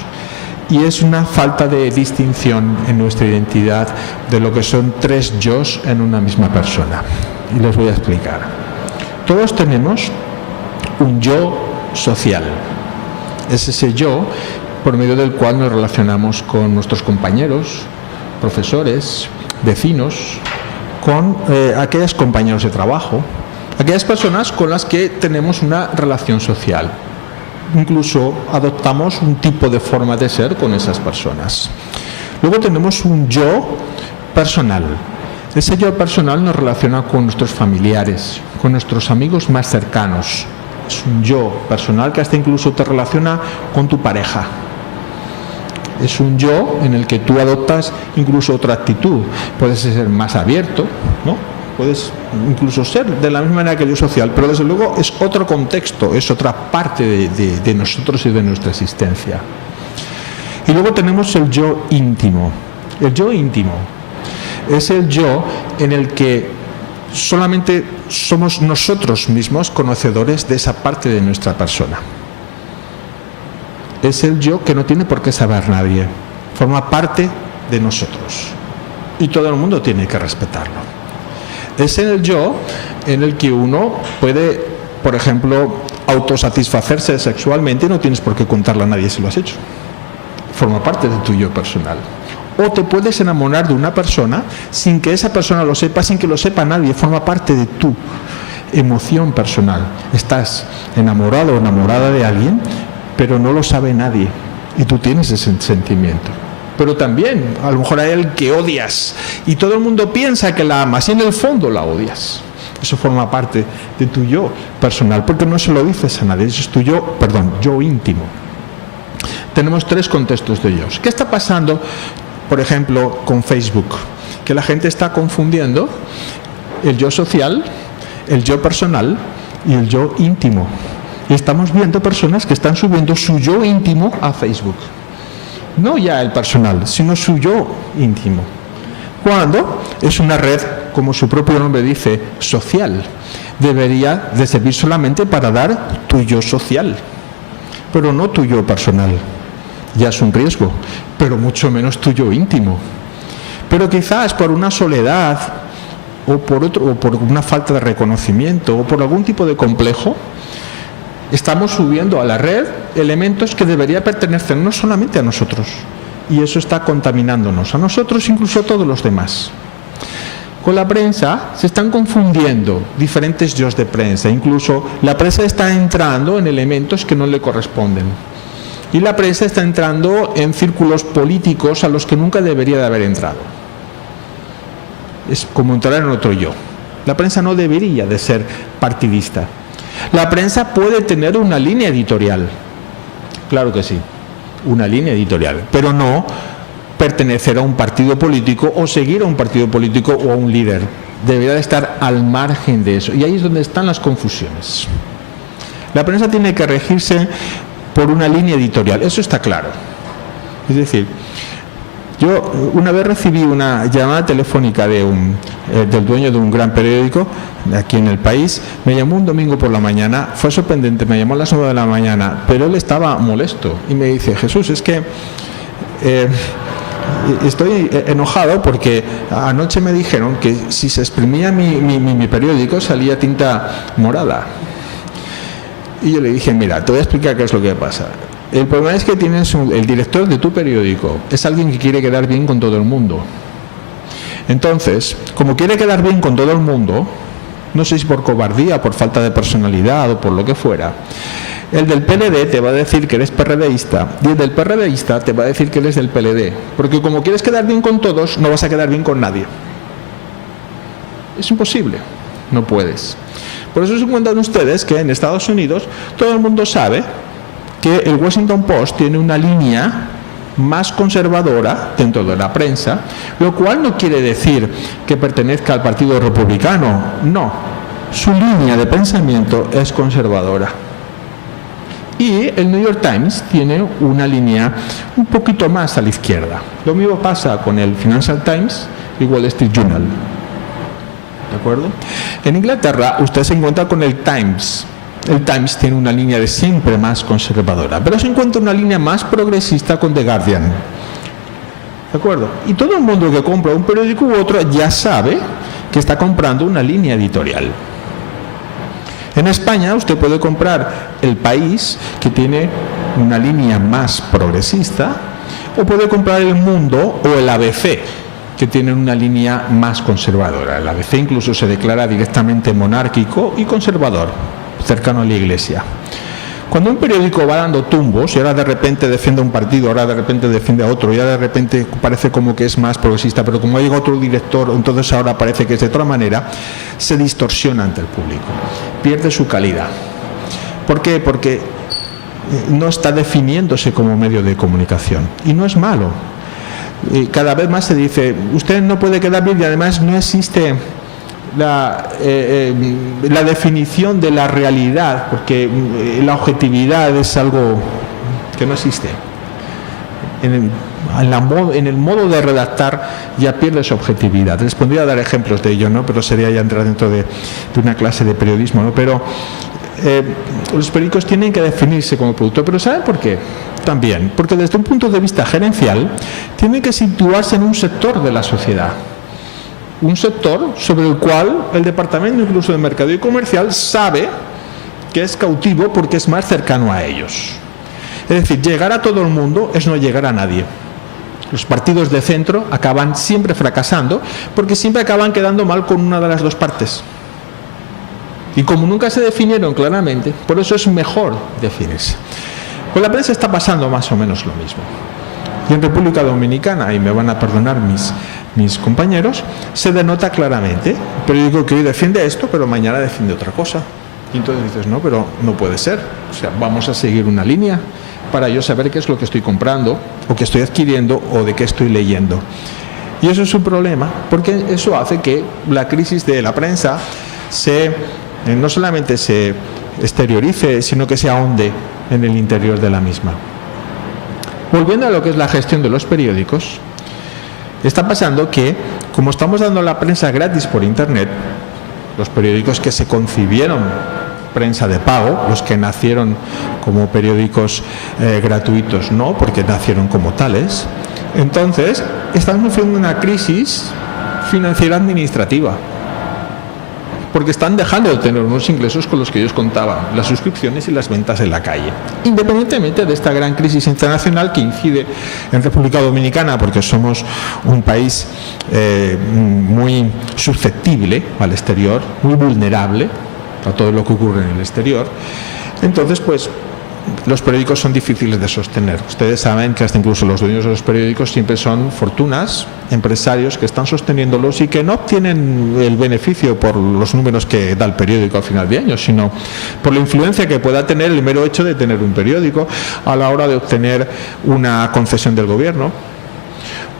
Y es una falta de distinción en nuestra identidad de lo que son tres yos en una misma persona. Y les voy a explicar. Todos tenemos un yo social. Es ese yo por medio del cual nos relacionamos con nuestros compañeros, profesores, vecinos, con aquellos compañeros de trabajo, aquellas personas con las que tenemos una relación social. Incluso adoptamos un tipo de forma de ser con esas personas. Luego tenemos un yo personal. Ese yo personal nos relaciona con nuestros familiares, con nuestros amigos más cercanos. Es un yo personal que hasta incluso te relaciona con tu pareja. Es un yo en el que tú adoptas incluso otra actitud. Puedes ser más abierto, ¿no? Puedes incluso ser de la misma manera que el yo social, pero desde luego es otro contexto, es otra parte de nosotros y de nuestra existencia. Y luego tenemos el yo íntimo. El yo íntimo es el yo en el que solamente somos nosotros mismos conocedores de esa parte de nuestra persona. Es el yo que no tiene por qué saber nadie. Forma parte de nosotros. Y todo el mundo tiene que respetarlo. Es el yo en el que uno puede, por ejemplo, autosatisfacerse sexualmente y no tienes por qué contarle a nadie si lo has hecho. Forma parte de tu yo personal. O te puedes enamorar de una persona sin que esa persona lo sepa, sin que lo sepa nadie. Forma parte de tu emoción personal. Estás enamorado o enamorada de alguien, pero no lo sabe nadie. Y tú tienes ese sentimiento. Pero también, a lo mejor hay alguien que odias y todo el mundo piensa que la amas y en el fondo la odias. Eso forma parte de tu yo personal, porque no se lo dices a nadie. Eso es tu yo íntimo. Tenemos 3 contextos de ellos. ¿Qué está pasando, por ejemplo, con Facebook? Que la gente está confundiendo el yo social, el yo personal y el yo íntimo. Y estamos viendo personas que están subiendo su yo íntimo a Facebook. No ya el personal, sino su yo íntimo. Cuando es una red, como su propio nombre dice, social. Debería de servir solamente para dar tu yo social, pero no tu yo personal. Ya es un riesgo, pero mucho menos tu yo íntimo. Pero quizás por una soledad o por una falta de reconocimiento o por algún tipo de complejo, estamos subiendo a la red elementos que debería pertenecernos solamente a nosotros. Y eso está contaminándonos, a nosotros, incluso a todos los demás. Con la prensa se están confundiendo diferentes yos de prensa. Incluso la prensa está entrando en elementos que no le corresponden. Y la prensa está entrando en círculos políticos a los que nunca debería de haber entrado. Es como entrar en otro yo. La prensa no debería de ser partidista. La prensa puede tener una línea editorial. Claro que sí, una línea editorial, pero no pertenecer a un partido político o seguir a un partido político o a un líder. Debería de estar al margen de eso. Y ahí es donde están las confusiones. La prensa tiene que regirse por una línea editorial, eso está claro. Es decir, yo una vez recibí una llamada telefónica del dueño de un gran periódico aquí en el país. Me llamó un domingo por la mañana, fue sorprendente, me llamó a las 9 de la mañana, pero él estaba molesto y me dice: Jesús, es que estoy enojado porque anoche me dijeron que si se exprimía mi periódico salía tinta morada. Y yo le dije: mira, te voy a explicar qué es lo que pasa. El problema es que el director de tu periódico es alguien que quiere quedar bien con todo el mundo. Entonces, como quiere quedar bien con todo el mundo, no sé si por cobardía, por falta de personalidad o por lo que fuera, el del PLD te va a decir que eres PRDista y el del PRDista te va a decir que eres del PLD. Porque como quieres quedar bien con todos, no vas a quedar bien con nadie. Es imposible, no puedes. Por eso se encuentran ustedes que en Estados Unidos todo el mundo sabe que el Washington Post tiene una línea más conservadora dentro de la prensa, lo cual no quiere decir que pertenezca al Partido Republicano, no, su línea de pensamiento es conservadora. Y el New York Times tiene una línea un poquito más a la izquierda. Lo mismo pasa con el Financial Times y Wall Street Journal. ¿De acuerdo? En Inglaterra usted se encuentra con el Times. El Times tiene una línea de siempre más conservadora, pero se encuentra una línea más progresista con The Guardian. ¿De acuerdo? Y todo el mundo que compra un periódico u otro ya sabe que está comprando una línea editorial. En España usted puede comprar El País, que tiene una línea más progresista, o puede comprar El Mundo o el ABC, que tienen una línea más conservadora. El ABC incluso se declara directamente monárquico y conservador, cercano a la Iglesia. Cuando un periódico va dando tumbos y ahora de repente defiende un partido, ahora de repente defiende a otro, y ahora de repente parece como que es más progresista, pero como llega otro director, entonces ahora parece que es de otra manera, se distorsiona ante el público, pierde su calidad. ¿Por qué? Porque no está definiéndose como medio de comunicación, y no es malo. Cada vez más se dice, usted no puede quedar bien, y además no existe la definición de la realidad, porque la objetividad es algo que no existe. en el modo de redactar ya pierde su objetividad. Les podría dar ejemplos de ello, ¿no? Pero sería ya entrar dentro de una clase de periodismo, ¿no? Pero los periódicos tienen que definirse como producto. ¿Pero saben por qué? También porque desde un punto de vista gerencial tienen que situarse en un sector de la sociedad, un sector sobre el cual el departamento incluso de mercado y comercial sabe que es cautivo porque es más cercano a ellos. Es decir, llegar a todo el mundo es no llegar a nadie. Los partidos de centro acaban siempre fracasando porque siempre acaban quedando mal con una de las dos partes. Y como nunca se definieron claramente, por eso es mejor definirse. Con la prensa está pasando más o menos lo mismo. Y en República Dominicana, y me van a perdonar mis compañeros, se denota claramente. El periódico que hoy defiende esto, pero mañana defiende otra cosa. Y entonces dices, no, pero no puede ser. O sea, vamos a seguir una línea para yo saber qué es lo que estoy comprando, o que estoy adquiriendo, o de qué estoy leyendo. Y eso es un problema, porque eso hace que la crisis de la prensa no solamente se exteriorice, sino que se ahonde en el interior de la misma. Volviendo a lo que es la gestión de los periódicos, está pasando que, como estamos dando la prensa gratis por Internet, los periódicos que se concibieron prensa de pago, los que nacieron como periódicos gratuitos, no, porque nacieron como tales, entonces están sufriendo una crisis financiera administrativa, porque están dejando de tener unos ingresos con los que ellos contaban, las suscripciones y las ventas en la calle. Independientemente de esta gran crisis internacional que incide en República Dominicana, porque somos un país muy susceptible al exterior, muy vulnerable a todo lo que ocurre en el exterior, entonces pues los periódicos son difíciles de sostener. Ustedes saben que hasta incluso los dueños de los periódicos siempre son fortunas, empresarios que están sosteniéndolos y que no obtienen el beneficio por los números que da el periódico al final de año, sino por la influencia que pueda tener el mero hecho de tener un periódico a la hora de obtener una concesión del gobierno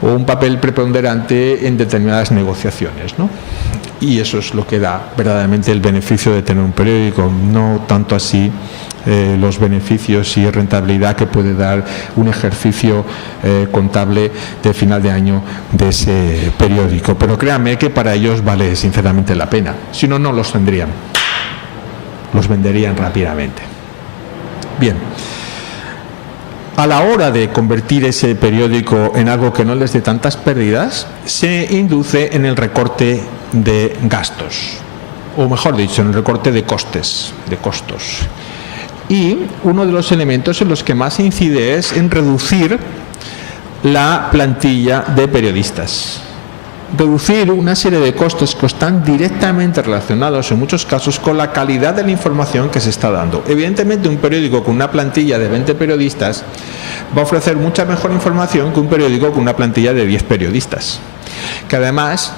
o un papel preponderante en determinadas negociaciones, ¿no? Y eso es lo que da verdaderamente el beneficio de tener un periódico, no tanto así los beneficios y rentabilidad que puede dar un ejercicio contable de final de año de ese periódico. Pero créanme que para ellos vale sinceramente la pena. Si no, no los tendrían. Los venderían rápidamente. Bien. A la hora de convertir ese periódico en algo que no les dé tantas pérdidas, se induce en el recorte de gastos, o mejor dicho, en el recorte de costes, de costos. Y uno de los elementos en los que más se incide es en reducir la plantilla de periodistas. Reducir una serie de costes que están directamente relacionados en muchos casos con la calidad de la información que se está dando. Evidentemente un periódico con una plantilla de 20 periodistas va a ofrecer mucha mejor información que un periódico con una plantilla de 10 periodistas, que además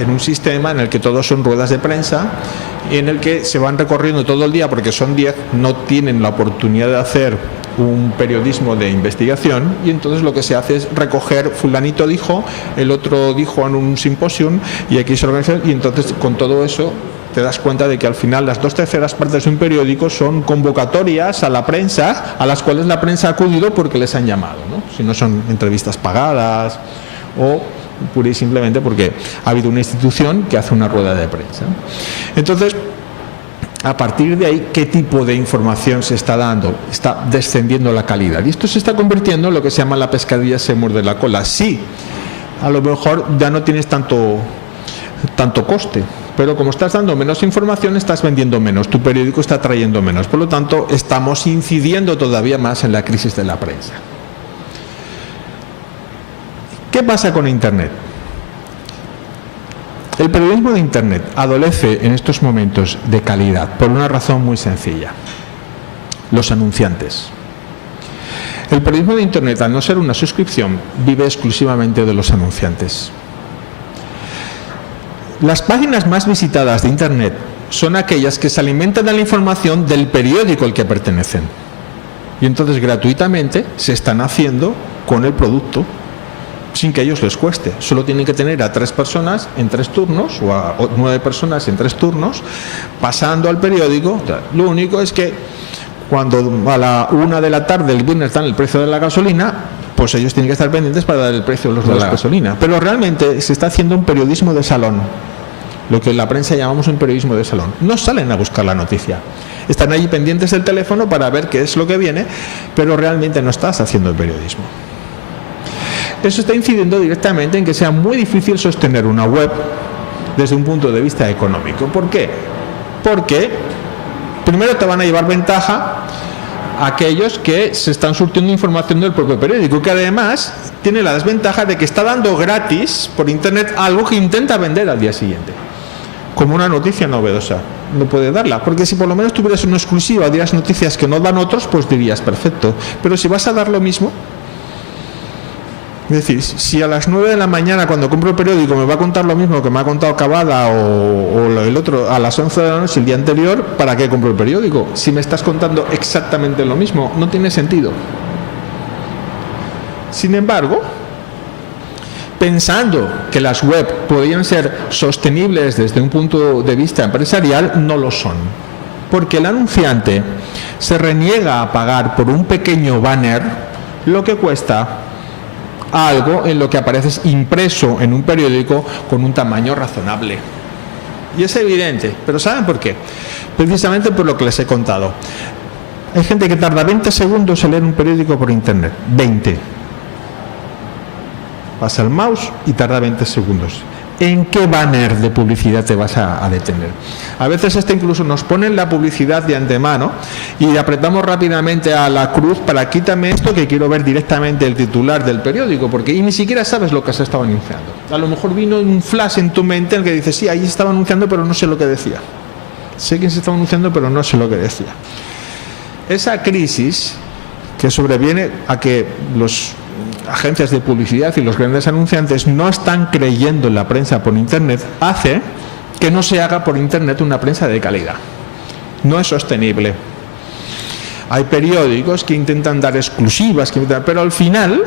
en un sistema en el que todos son ruedas de prensa y en el que se van recorriendo todo el día, porque son 10, no tienen la oportunidad de hacer un periodismo de investigación, y entonces lo que se hace es recoger fulanito dijo, el otro dijo en un simposium y aquí se organiza, y entonces con todo eso te das cuenta de que al final las 2/3 partes de un periódico son convocatorias a la prensa, a las cuales la prensa ha acudido porque les han llamado, ¿no? Si no son entrevistas pagadas o pura y simplemente porque ha habido una institución que hace una rueda de prensa. Entonces, a partir de ahí, ¿qué tipo de información se está dando? Está descendiendo la calidad. Y esto se está convirtiendo en lo que se llama la pescadilla se muerde la cola. Sí, a lo mejor ya no tienes tanto coste, pero como estás dando menos información, estás vendiendo menos, tu periódico está trayendo menos. Por lo tanto, estamos incidiendo todavía más en la crisis de la prensa. ¿Qué pasa con Internet? El periodismo de Internet adolece en estos momentos de calidad por una razón muy sencilla: los anunciantes. El periodismo de Internet, al no ser una suscripción, vive exclusivamente de los anunciantes. Las páginas más visitadas de Internet son aquellas que se alimentan de la información del periódico al que pertenecen. Y entonces gratuitamente se están haciendo con el producto, sin que a ellos les cueste. Solo tienen que tener a 3 personas en 3 turnos o a 9 personas en 3 turnos pasando al periódico. Lo único es que cuando a la 1 de la tarde el viernes dan el precio de la gasolina, pues ellos tienen que estar pendientes para dar el precio de los de la gasolina. Pero realmente se está haciendo un periodismo de salón, lo que en la prensa llamamos un periodismo de salón. No salen a buscar la noticia, están allí pendientes del teléfono para ver qué es lo que viene, pero realmente no estás haciendo el periodismo. Eso está incidiendo directamente en que sea muy difícil sostener una web desde un punto de vista económico. ¿Por qué? Porque primero te van a llevar ventaja aquellos que se están surtiendo información del propio periódico, que además tiene la desventaja de que está dando gratis por internet algo que intenta vender al día siguiente, como una noticia novedosa. No puede darla, porque si por lo menos tuvieras una exclusiva, dirías noticias que no dan otros, pues dirías perfecto. Pero si vas a dar lo mismo, es decir, si a las 9 de la mañana cuando compro el periódico me va a contar lo mismo que me ha contado Cavada o el otro a las 11 de la noche el día anterior, ¿para qué compro el periódico? Si me estás contando exactamente lo mismo, no tiene sentido. Sin embargo, pensando que las web podían ser sostenibles desde un punto de vista empresarial, no lo son. Porque el anunciante se reniega a pagar por un pequeño banner lo que cuesta algo en lo que apareces impreso en un periódico con un tamaño razonable. Y es evidente, pero ¿saben por qué? Precisamente por lo que les he contado. Hay gente que tarda 20 segundos en leer un periódico por internet. 20. Pasa el mouse y tarda 20 segundos. ¿En qué banner de publicidad te vas a detener? A veces incluso nos ponen la publicidad de antemano y apretamos rápidamente a la cruz para quítame esto que quiero ver directamente el titular del periódico, porque y ni siquiera sabes lo que se estaba anunciando. A lo mejor vino un flash en tu mente en el que dices, sí, ahí se estaba anunciando, pero no sé lo que decía. Sé quién se estaba anunciando, pero no sé lo que decía. Esa crisis que sobreviene a que los agencias de publicidad y los grandes anunciantes no están creyendo en la prensa por internet, hace que no se haga por internet una prensa de calidad. No es sostenible. Hay periódicos que intentan dar exclusivas, pero al final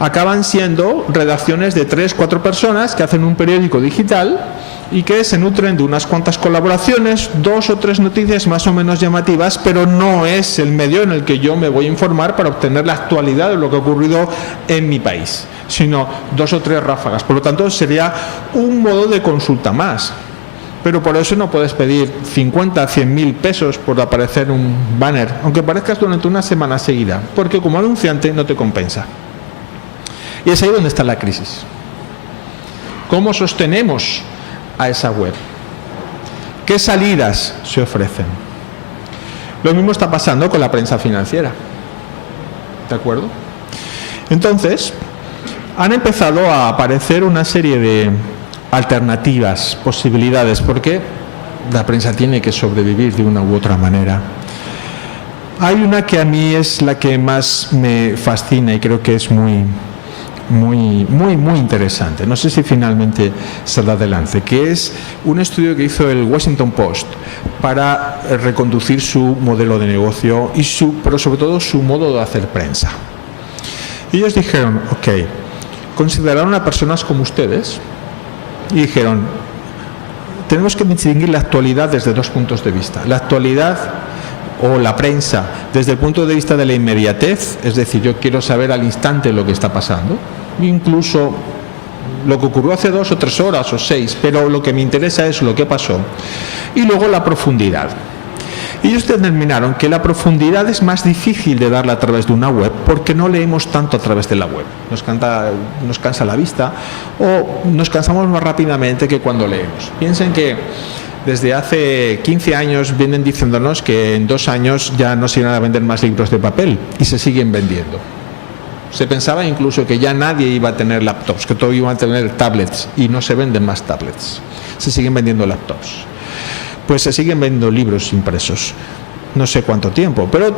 acaban siendo redacciones de 3-4 personas que hacen un periódico digital y que se nutren de unas cuantas colaboraciones, 2 o 3 noticias más o menos llamativas, pero no es el medio en el que yo me voy a informar para obtener la actualidad de lo que ha ocurrido en mi país, sino 2 o 3 ráfagas. Por lo tanto, sería un modo de consulta más. Pero por eso no puedes pedir 50, 100.000 pesos por aparecer en un banner, aunque parezcas durante una semana seguida, porque como anunciante no te compensa. Y es ahí donde está la crisis. ¿Cómo sostenemos a esa web? ¿Qué salidas se ofrecen? Lo mismo está pasando con la prensa financiera. ¿De acuerdo? Entonces, han empezado a aparecer una serie de alternativas, posibilidades, porque la prensa tiene que sobrevivir de una u otra manera. Hay una que a mí es la que más me fascina y creo que es muy interesante. No sé si finalmente saldrá adelante, que es un estudio que hizo el Washington Post para reconducir su modelo de negocio pero sobre todo su modo de hacer prensa. Ellos dijeron, ok, consideraron a personas como ustedes y dijeron, tenemos que distinguir la actualidad desde 2 puntos de vista. La actualidad o la prensa desde el punto de vista de la inmediatez, es decir, yo quiero saber al instante lo que está pasando, incluso lo que ocurrió hace 2 o 3 horas o 6, pero lo que me interesa es lo que pasó. Y luego la profundidad. Ellos determinaron que la profundidad es más difícil de darla a través de una web porque no leemos tanto a través de la web. Nos cansa la vista o nos cansamos más rápidamente que cuando leemos. Piensen que desde hace 15 años vienen diciéndonos que en 2 años ya no se iban a vender más libros de papel y se siguen vendiendo. Se pensaba incluso que ya nadie iba a tener laptops, que todos iban a tener tablets y no se venden más tablets. Se siguen vendiendo laptops. Pues se siguen vendiendo libros impresos. No sé cuánto tiempo, pero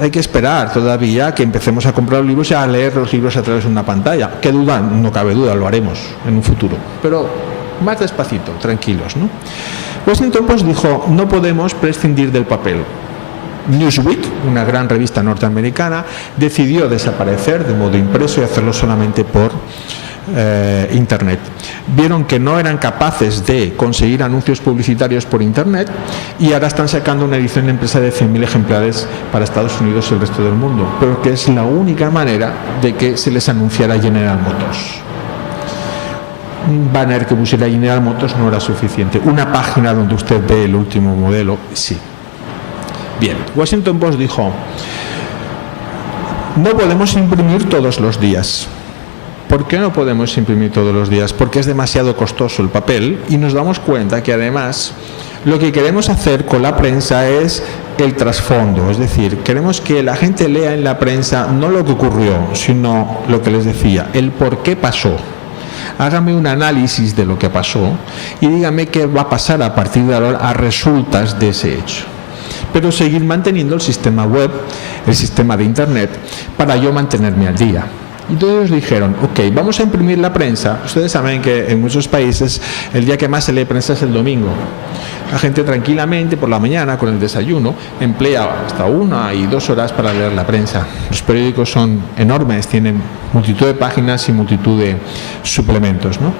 hay que esperar todavía que empecemos a comprar libros y a leer los libros a través de una pantalla. ¿Qué duda? No cabe duda, lo haremos en un futuro. Pero más despacito, tranquilos, ¿no? Washington Post dijo, no podemos prescindir del papel. Newsweek, una gran revista norteamericana, decidió desaparecer de modo impreso y hacerlo solamente por Internet. Vieron que no eran capaces de conseguir anuncios publicitarios por Internet y ahora están sacando una edición de empresa de 100.000 ejemplares para Estados Unidos y el resto del mundo, pero que es la única manera de que se les anunciara General Motors. Un banner que pusiera General Motors no era suficiente. Una página donde usted ve el último modelo, sí. Bien, Washington Post dijo: no podemos imprimir todos los días. ¿Por qué no podemos imprimir todos los días? Porque es demasiado costoso el papel y nos damos cuenta que además lo que queremos hacer con la prensa es el trasfondo, es decir, queremos que la gente lea en la prensa no lo que ocurrió, sino lo que les decía, el por qué pasó. Hágame un análisis de lo que pasó y dígame qué va a pasar a partir de ahora a resultas de ese hecho. Pero seguir manteniendo el sistema web, el sistema de Internet, para yo mantenerme al día. Y todos dijeron, ok, vamos a imprimir la prensa. Ustedes saben que en muchos países el día que más se lee prensa es el domingo. La gente tranquilamente por la mañana con el desayuno emplea hasta 1 y 2 horas para leer la prensa. Los periódicos son enormes, tienen multitud de páginas y multitud de suplementos, ¿no?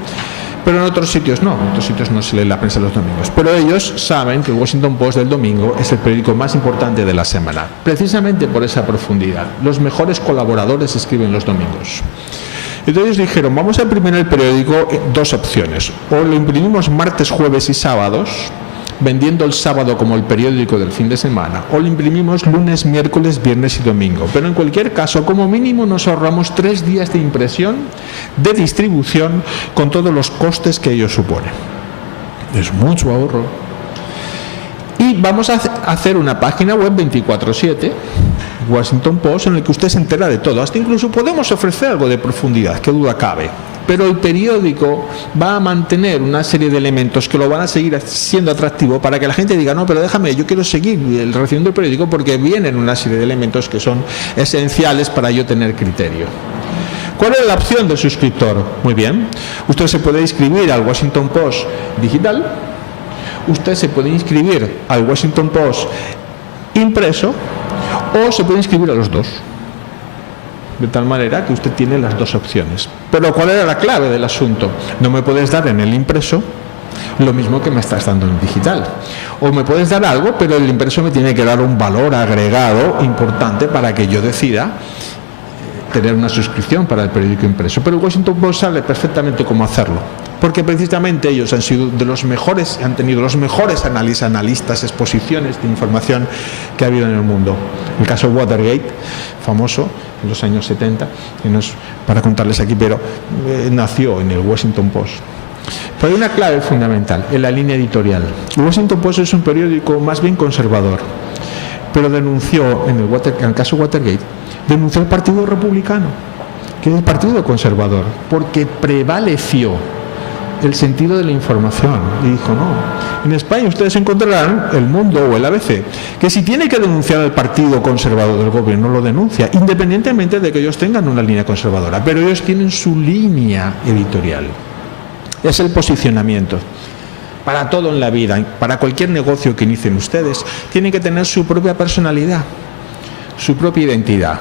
Pero en otros sitios no, en otros sitios no se lee la prensa los domingos. Pero ellos saben que el Washington Post del domingo es el periódico más importante de la semana, precisamente por esa profundidad. Los mejores colaboradores escriben los domingos. Entonces dijeron, vamos a imprimir el periódico dos opciones. O lo imprimimos martes, jueves y sábados, vendiendo el sábado como el periódico del fin de semana, o lo imprimimos lunes, miércoles, viernes y domingo. Pero en cualquier caso, como mínimo nos ahorramos 3 días de impresión, de distribución, con todos los costes que ello supone. Es mucho ahorro. Y vamos a hacer una página web 24/7, Washington Post, en el que usted se entera de todo. Hasta incluso podemos ofrecer algo de profundidad, qué duda cabe. Pero el periódico va a mantener una serie de elementos que lo van a seguir siendo atractivo para que la gente diga, no, pero déjame, yo quiero seguir recibiendo el periódico porque vienen una serie de elementos que son esenciales para yo tener criterio. ¿Cuál es la opción del suscriptor? Muy bien, usted se puede inscribir al Washington Post digital, usted se puede inscribir al Washington Post impreso o se puede inscribir a los dos. De tal manera que usted tiene las dos opciones. Pero ¿cuál era la clave del asunto? No me puedes dar en el impreso lo mismo que me estás dando en el digital. O me puedes dar algo, pero el impreso me tiene que dar un valor agregado importante para que yo decida tener una suscripción para el periódico impreso. Pero el Washington Post sabe perfectamente cómo hacerlo, porque precisamente ellos han sido de los mejores, han tenido los mejores analistas, exposiciones de información que ha habido en el mundo. El caso Watergate, famoso en los años 70, que no es para contarles aquí, pero nació en el Washington Post. Pero hay una clave fundamental en la línea editorial. El Washington Post es un periódico más bien conservador, pero denunció en el caso Watergate, denunció al Partido Republicano, que es el Partido Conservador, porque prevaleció el sentido de la información. Y dijo, no, en España ustedes encontrarán El Mundo o el ABC, que si tiene que denunciar al Partido Conservador del gobierno, lo denuncia, independientemente de que ellos tengan una línea conservadora, pero ellos tienen su línea editorial. Es el posicionamiento. Para todo en la vida, para cualquier negocio que inicien ustedes, tienen que tener su propia personalidad, su propia identidad.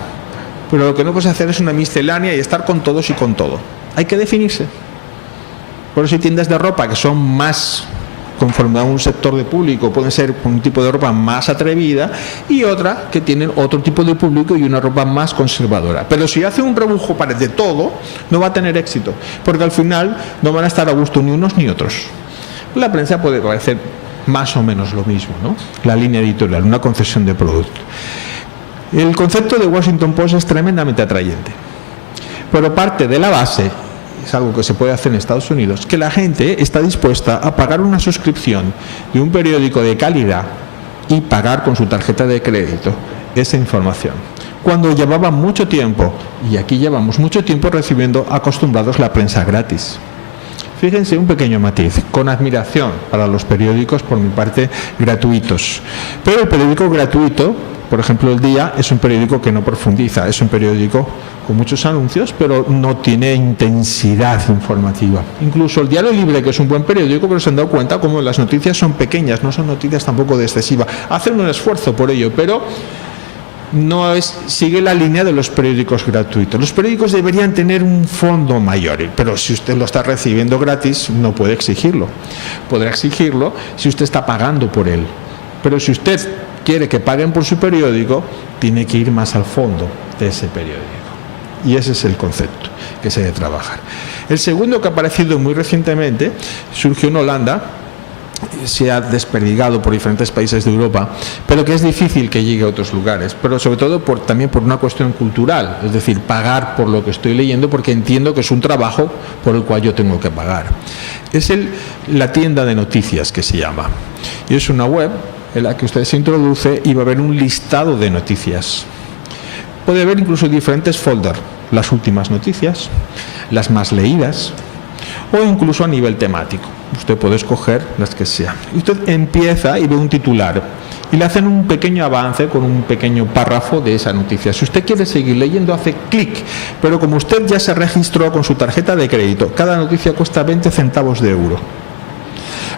Pero lo que no puedes hacer es una miscelánea y estar con todos y con todo. Hay que definirse. Por eso hay tiendas de ropa que son más conforme a un sector de público, pueden ser un tipo de ropa más atrevida y otra que tienen otro tipo de público y una ropa más conservadora. Pero si hace un rebujo de todo, no va a tener éxito, porque al final no van a estar a gusto ni unos ni otros. La prensa puede parecer más o menos lo mismo, ¿no? La línea editorial, una concesión de producto. El concepto de Washington Post es tremendamente atrayente, pero parte de la base, es algo que se puede hacer en Estados Unidos, que la gente está dispuesta a pagar una suscripción de un periódico de calidad y pagar con su tarjeta de crédito esa información. Cuando llevaba mucho tiempo, y aquí llevamos mucho tiempo recibiendo acostumbrados la prensa gratis. Fíjense un pequeño matiz, con admiración para los periódicos, por mi parte, gratuitos. Pero el periódico gratuito, por ejemplo El Día, es un periódico que no profundiza, es un periódico con muchos anuncios, pero no tiene intensidad informativa. Incluso el Diario Libre, que es un buen periódico, pero se han dado cuenta como las noticias son pequeñas, no son noticias tampoco de excesiva. Hacen un esfuerzo por ello, pero sigue la línea de los periódicos gratuitos. Los periódicos deberían tener un fondo mayor, pero si usted lo está recibiendo gratis, no puede exigirlo. Podrá exigirlo si usted está pagando por él. Pero si usted quiere que paguen por su periódico, tiene que ir más al fondo de ese periódico. Y ese es el concepto que se debe trabajar. El segundo, que ha aparecido muy recientemente, surgió en Holanda, se ha desperdigado por diferentes países de Europa, pero que es difícil que llegue a otros lugares, pero sobre todo también por una cuestión cultural, es decir, pagar por lo que estoy leyendo porque entiendo que es un trabajo por el cual yo tengo que pagar. Es la tienda de noticias, que se llama, y es una web en la que usted se introduce y va a haber un listado de noticias. Puede haber incluso diferentes folders, las últimas noticias, las más leídas, o incluso a nivel temático. Usted puede escoger las que sean. Y usted empieza y ve un titular y le hacen un pequeño avance con un pequeño párrafo de esa noticia. Si usted quiere seguir leyendo, hace clic, pero como usted ya se registró con su tarjeta de crédito, cada noticia cuesta 20 centavos de euro,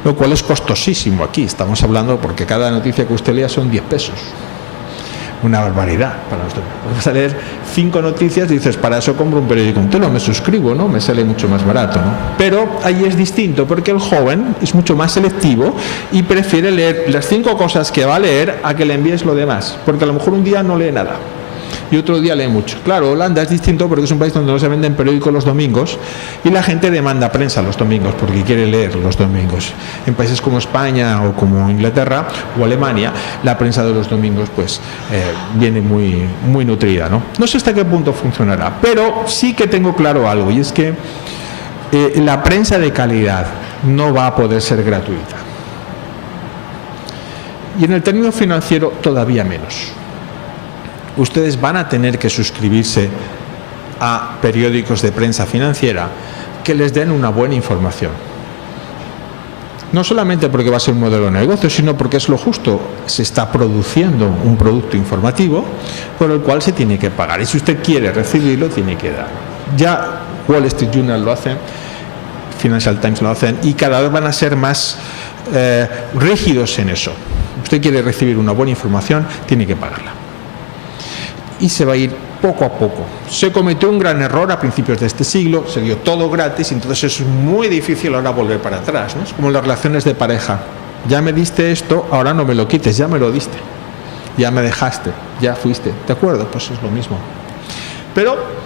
lo cual es costosísimo aquí. Estamos hablando porque cada noticia que usted lea son 10 pesos. Una barbaridad para usted. Vas a leer 5 noticias y dices, para eso compro un periódico entero, me suscribo, ¿no? Me sale mucho más barato, ¿no? Pero ahí es distinto, porque el joven es mucho más selectivo y prefiere leer las 5 cosas que va a leer a que le envíes lo demás, porque a lo mejor un día no lee nada y otro día lee mucho. Claro, Holanda es distinto porque es un país donde no se venden periódicos los domingos y la gente demanda prensa los domingos porque quiere leer los domingos. En países como España o como Inglaterra o Alemania, la prensa de los domingos pues viene muy, muy nutrida, ¿no? No sé hasta qué punto funcionará, pero sí que tengo claro algo, y es que la prensa de calidad no va a poder ser gratuita. Y en el término financiero todavía menos. Ustedes van a tener que suscribirse a periódicos de prensa financiera que les den una buena información. No solamente porque va a ser un modelo de negocio, sino porque es lo justo. Se está produciendo un producto informativo por el cual se tiene que pagar. Y si usted quiere recibirlo, tiene que dar. Ya Wall Street Journal lo hacen, Financial Times lo hacen, y cada vez van a ser más rígidos en eso. Usted quiere recibir una buena información, tiene que pagarla. Y se va a ir poco a poco. Se cometió un gran error a principios de este siglo, se dio todo gratis, y entonces es muy difícil ahora volver para atrás, ¿no? Es como las relaciones de pareja. Ya me diste esto, ahora no me lo quites, ya me lo diste. Ya me dejaste, ya fuiste. ¿De acuerdo? Pues es lo mismo. Pero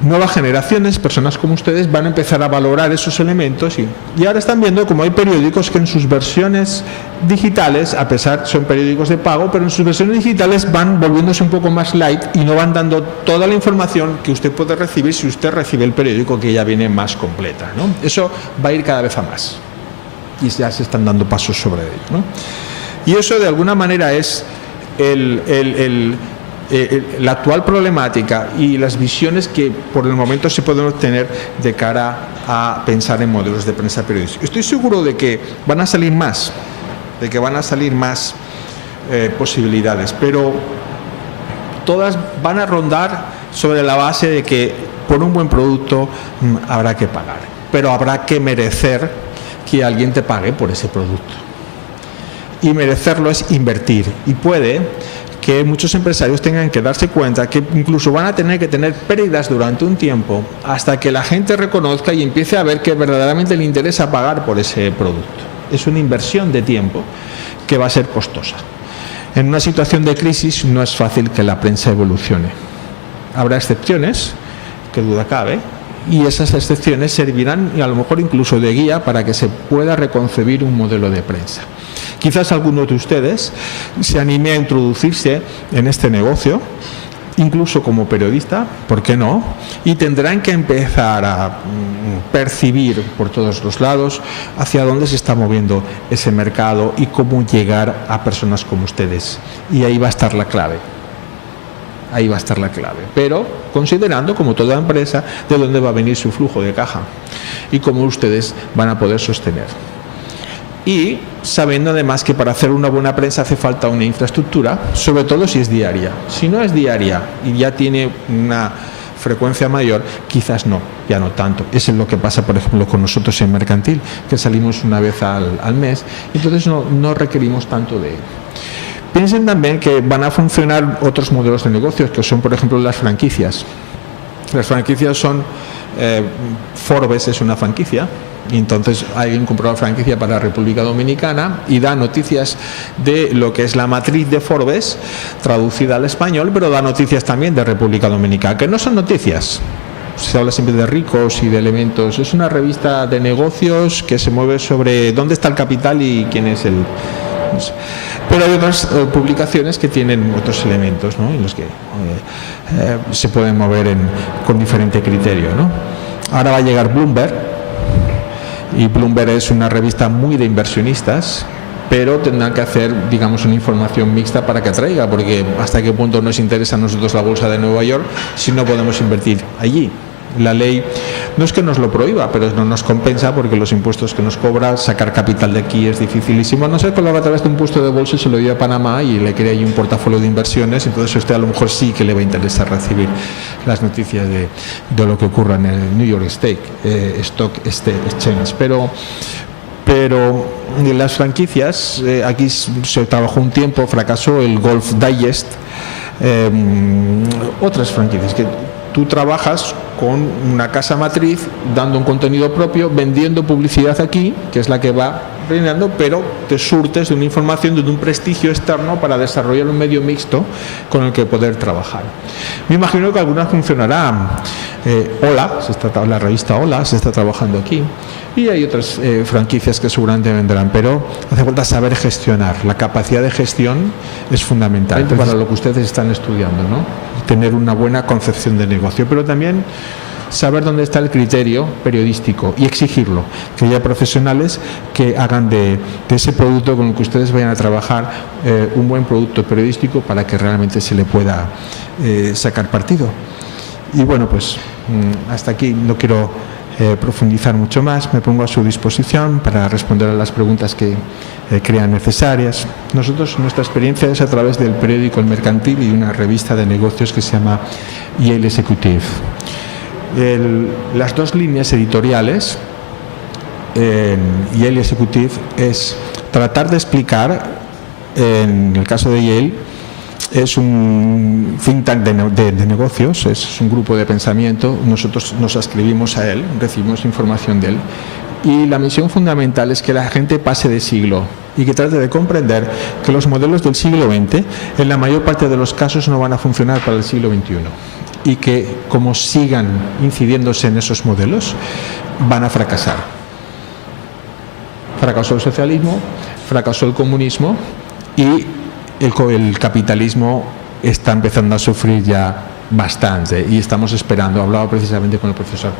nuevas generaciones, personas como ustedes, van a empezar a valorar esos elementos y ahora están viendo como hay periódicos que en sus versiones digitales, a pesar son periódicos de pago, pero en sus versiones digitales van volviéndose un poco más light y no van dando toda la información que usted puede recibir si usted recibe el periódico, que ya viene más completa, ¿no? Eso va a ir cada vez a más y ya se están dando pasos sobre ello, ¿no? Y eso de alguna manera es la actual problemática y las visiones que por el momento se pueden obtener de cara a pensar en modelos de prensa periodística. Estoy seguro de que van a salir más, posibilidades, pero todas van a rondar sobre la base de que por un buen producto habrá que pagar, pero habrá que merecer que alguien te pague por ese producto. Y merecerlo es invertir, y puede que muchos empresarios tengan que darse cuenta que incluso van a tener que tener pérdidas durante un tiempo hasta que la gente reconozca y empiece a ver que verdaderamente le interesa pagar por ese producto. Es una inversión de tiempo que va a ser costosa. En una situación de crisis no es fácil que la prensa evolucione. Habrá excepciones, que duda cabe, y esas excepciones servirán a lo mejor incluso de guía para que se pueda reconcebir un modelo de prensa. Quizás alguno de ustedes se anime a introducirse en este negocio, incluso como periodista, ¿por qué no? Y tendrán que empezar a percibir por todos los lados hacia dónde se está moviendo ese mercado y cómo llegar a personas como ustedes. Y ahí va a estar la clave. Ahí va a estar la clave. Pero considerando, como toda empresa, de dónde va a venir su flujo de caja y cómo ustedes van a poder sostener. Y sabiendo además que para hacer una buena prensa hace falta una infraestructura, sobre todo si es diaria. Si no es diaria y ya tiene una frecuencia mayor, quizás no, ya no tanto. Eso es lo que pasa, por ejemplo, con nosotros en Mercantil, que salimos una vez al mes, entonces no requerimos tanto de ello. Piensen también que van a funcionar otros modelos de negocios, que son, por ejemplo, las franquicias. Las franquicias son, Forbes es una franquicia, y entonces alguien compró la franquicia para la República Dominicana y da noticias de lo que es la matriz de Forbes, traducida al español, pero da noticias también de República Dominicana, que no son noticias. Se habla siempre de ricos y de elementos. Es una revista de negocios que se mueve sobre dónde está el capital y quién es el... Pero hay otras publicaciones que tienen otros elementos, ¿no?, en los que se pueden mover con diferente criterio, ¿no? Ahora va a llegar Bloomberg, y Bloomberg es una revista muy de inversionistas, pero tendrán que hacer, digamos, una información mixta para que atraiga, porque hasta qué punto nos interesa a nosotros la bolsa de Nueva York si no podemos invertir allí. La ley no es que nos lo prohíba, pero no nos compensa, porque los impuestos que nos cobra, sacar capital de aquí es dificilísimo. No sé, colgar a través de un puesto de bolsa, se lo dio a Panamá y le crea ahí un portafolio de inversiones, entonces a usted a lo mejor sí que le va a interesar recibir las noticias de lo que ocurra en el New York Stock Exchange. Pero en las franquicias, aquí se trabajó un tiempo, fracasó el Golf Digest, otras franquicias que tú trabajas con una casa matriz, dando un contenido propio, vendiendo publicidad aquí, que es la que va reinando, pero te surtes de una información, de un prestigio externo para desarrollar un medio mixto con el que poder trabajar. Me imagino que alguna funcionará. Hola, la revista Hola se está trabajando aquí, y hay otras franquicias que seguramente vendrán, pero hace falta saber gestionar. La capacidad de gestión es fundamental para lo que ustedes están estudiando, ¿no? Tener una buena concepción de negocio, pero también saber dónde está el criterio periodístico y exigirlo, que haya profesionales que hagan de ese producto con el que ustedes vayan a trabajar un buen producto periodístico para que realmente se le pueda sacar partido. Y bueno, pues hasta aquí no quiero profundizar mucho más, me pongo a su disposición para responder a las preguntas que crean necesarias. Nuestra experiencia es a través del periódico El Mercantil y una revista de negocios que se llama Yale Executive. Las dos líneas editoriales en Yale Executive es tratar de explicar, en el caso de Yale, es un think tank de negocios, es un grupo de pensamiento, nosotros nos ascribimos a él, recibimos información de él, y la misión fundamental es que la gente pase de siglo y que trate de comprender que los modelos del siglo XX en la mayor parte de los casos no van a funcionar para el siglo XXI, y que como sigan incidiéndose en esos modelos van a fracasar. Fracasó el socialismo, fracasó el comunismo, y el capitalismo está empezando a sufrir ya bastante, y estamos esperando, hablaba precisamente con el profesor,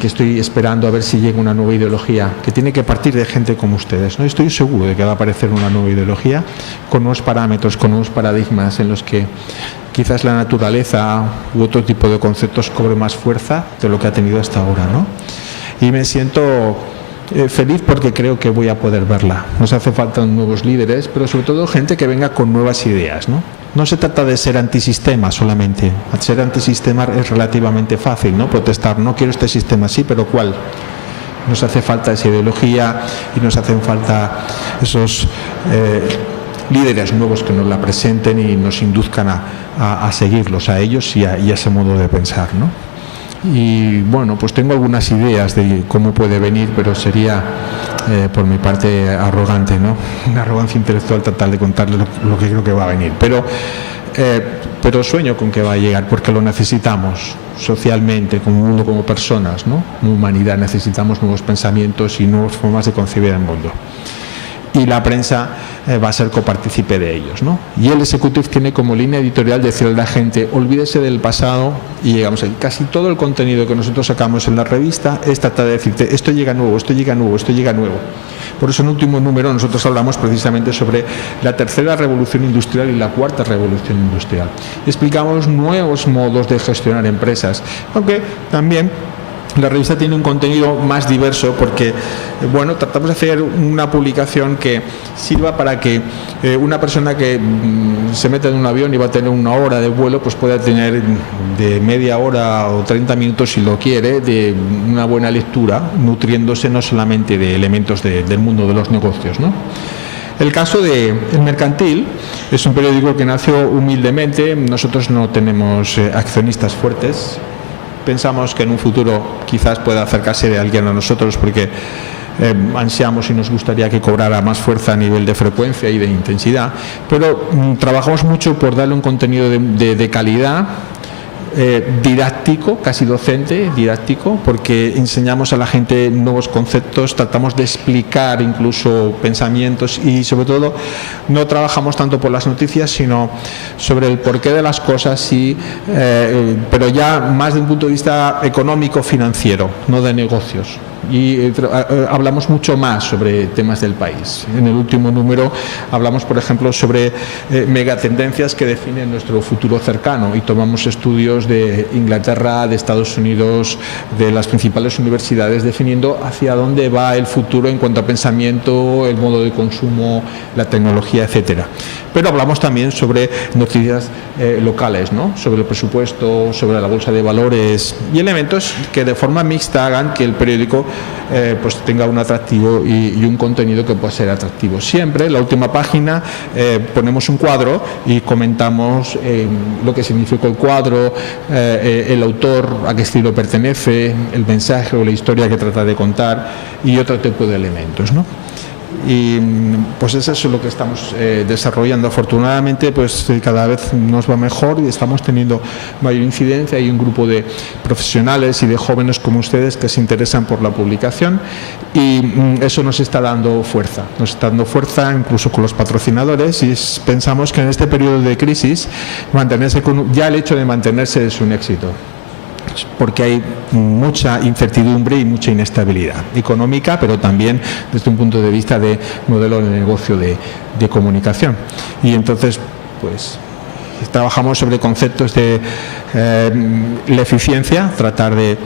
que estoy esperando a ver si llega una nueva ideología que tiene que partir de gente como ustedes, ¿no? Estoy seguro de que va a aparecer una nueva ideología con nuevos parámetros, con nuevos paradigmas en los que quizás la naturaleza u otro tipo de conceptos cobre más fuerza de lo que ha tenido hasta ahora, ¿no? Y me siento feliz porque creo que voy a poder verla. Nos hace falta nuevos líderes, pero sobre todo gente que venga con nuevas ideas, ¿no? No se trata de ser antisistema solamente. Ser antisistema es relativamente fácil, ¿no? Protestar, no quiero este sistema, sí, pero ¿cuál? Nos hace falta esa ideología y nos hacen falta esos líderes nuevos que nos la presenten y nos induzcan a seguirlos, a ellos y a ese modo de pensar, ¿no? Y bueno, pues tengo algunas ideas de cómo puede venir, pero sería por mi parte arrogante, ¿no? Una arrogancia intelectual tratar de contarles lo que creo que va a venir, pero sueño con que va a llegar, porque lo necesitamos socialmente, como mundo, como personas, ¿no? Como humanidad necesitamos nuevos pensamientos y nuevas formas de concebir el mundo, y la prensa va a ser copartícipe de ellos, ¿no? Y el Executive tiene como línea editorial decirle a la gente: olvídese del pasado, y llegamos a casi todo el contenido que nosotros sacamos en la revista es tratar de decirte esto llega nuevo, esto llega nuevo, esto llega nuevo. Por eso en el último número nosotros hablamos precisamente sobre la tercera revolución industrial y la cuarta revolución industrial. Explicamos nuevos modos de gestionar empresas, aunque también la revista tiene un contenido más diverso, porque bueno, tratamos de hacer una publicación que sirva para que una persona que se mete en un avión y va a tener una hora de vuelo, pues pueda tener de media hora o 30 minutos, si lo quiere, de una buena lectura, nutriéndose no solamente de elementos del mundo de los negocios, ¿no? El caso de El Mercantil es un periódico que nació humildemente. Nosotros no tenemos accionistas fuertes. Pensamos que en un futuro quizás pueda acercarse de alguien a nosotros porque ansiamos y nos gustaría que cobrara más fuerza a nivel de frecuencia y de intensidad, pero trabajamos mucho por darle un contenido de calidad, didáctico, casi docente, didáctico, porque enseñamos a la gente nuevos conceptos, tratamos de explicar incluso pensamientos y sobre todo no trabajamos tanto por las noticias sino sobre el porqué de las cosas, pero ya más desde un punto de vista económico financiero, no de negocios. Y hablamos mucho más sobre temas del país. En el último número hablamos, por ejemplo, sobre megatendencias que definen nuestro futuro cercano y tomamos estudios de Inglaterra, de Estados Unidos, de las principales universidades, definiendo hacia dónde va el futuro en cuanto a pensamiento, el modo de consumo, la tecnología, etcétera. Pero hablamos también sobre noticias locales, ¿no? Sobre el presupuesto, sobre la bolsa de valores y elementos que de forma mixta hagan que el periódico pues tenga un atractivo y un contenido que pueda ser atractivo. Siempre en la última página ponemos un cuadro y comentamos lo que significó el cuadro, el autor, a qué estilo pertenece, el mensaje o la historia que trata de contar y otro tipo de elementos, ¿no? Y pues eso es lo que estamos desarrollando. Afortunadamente pues cada vez nos va mejor y estamos teniendo mayor incidencia. Hay un grupo de profesionales y de jóvenes como ustedes que se interesan por la publicación y eso nos está dando fuerza, incluso con los patrocinadores, y pensamos que en este periodo de crisis ya el hecho de mantenerse es un éxito, porque hay mucha incertidumbre y mucha inestabilidad económica, pero también desde un punto de vista de modelo de negocio de comunicación. Y entonces, pues, trabajamos sobre conceptos de la eficiencia, tratar de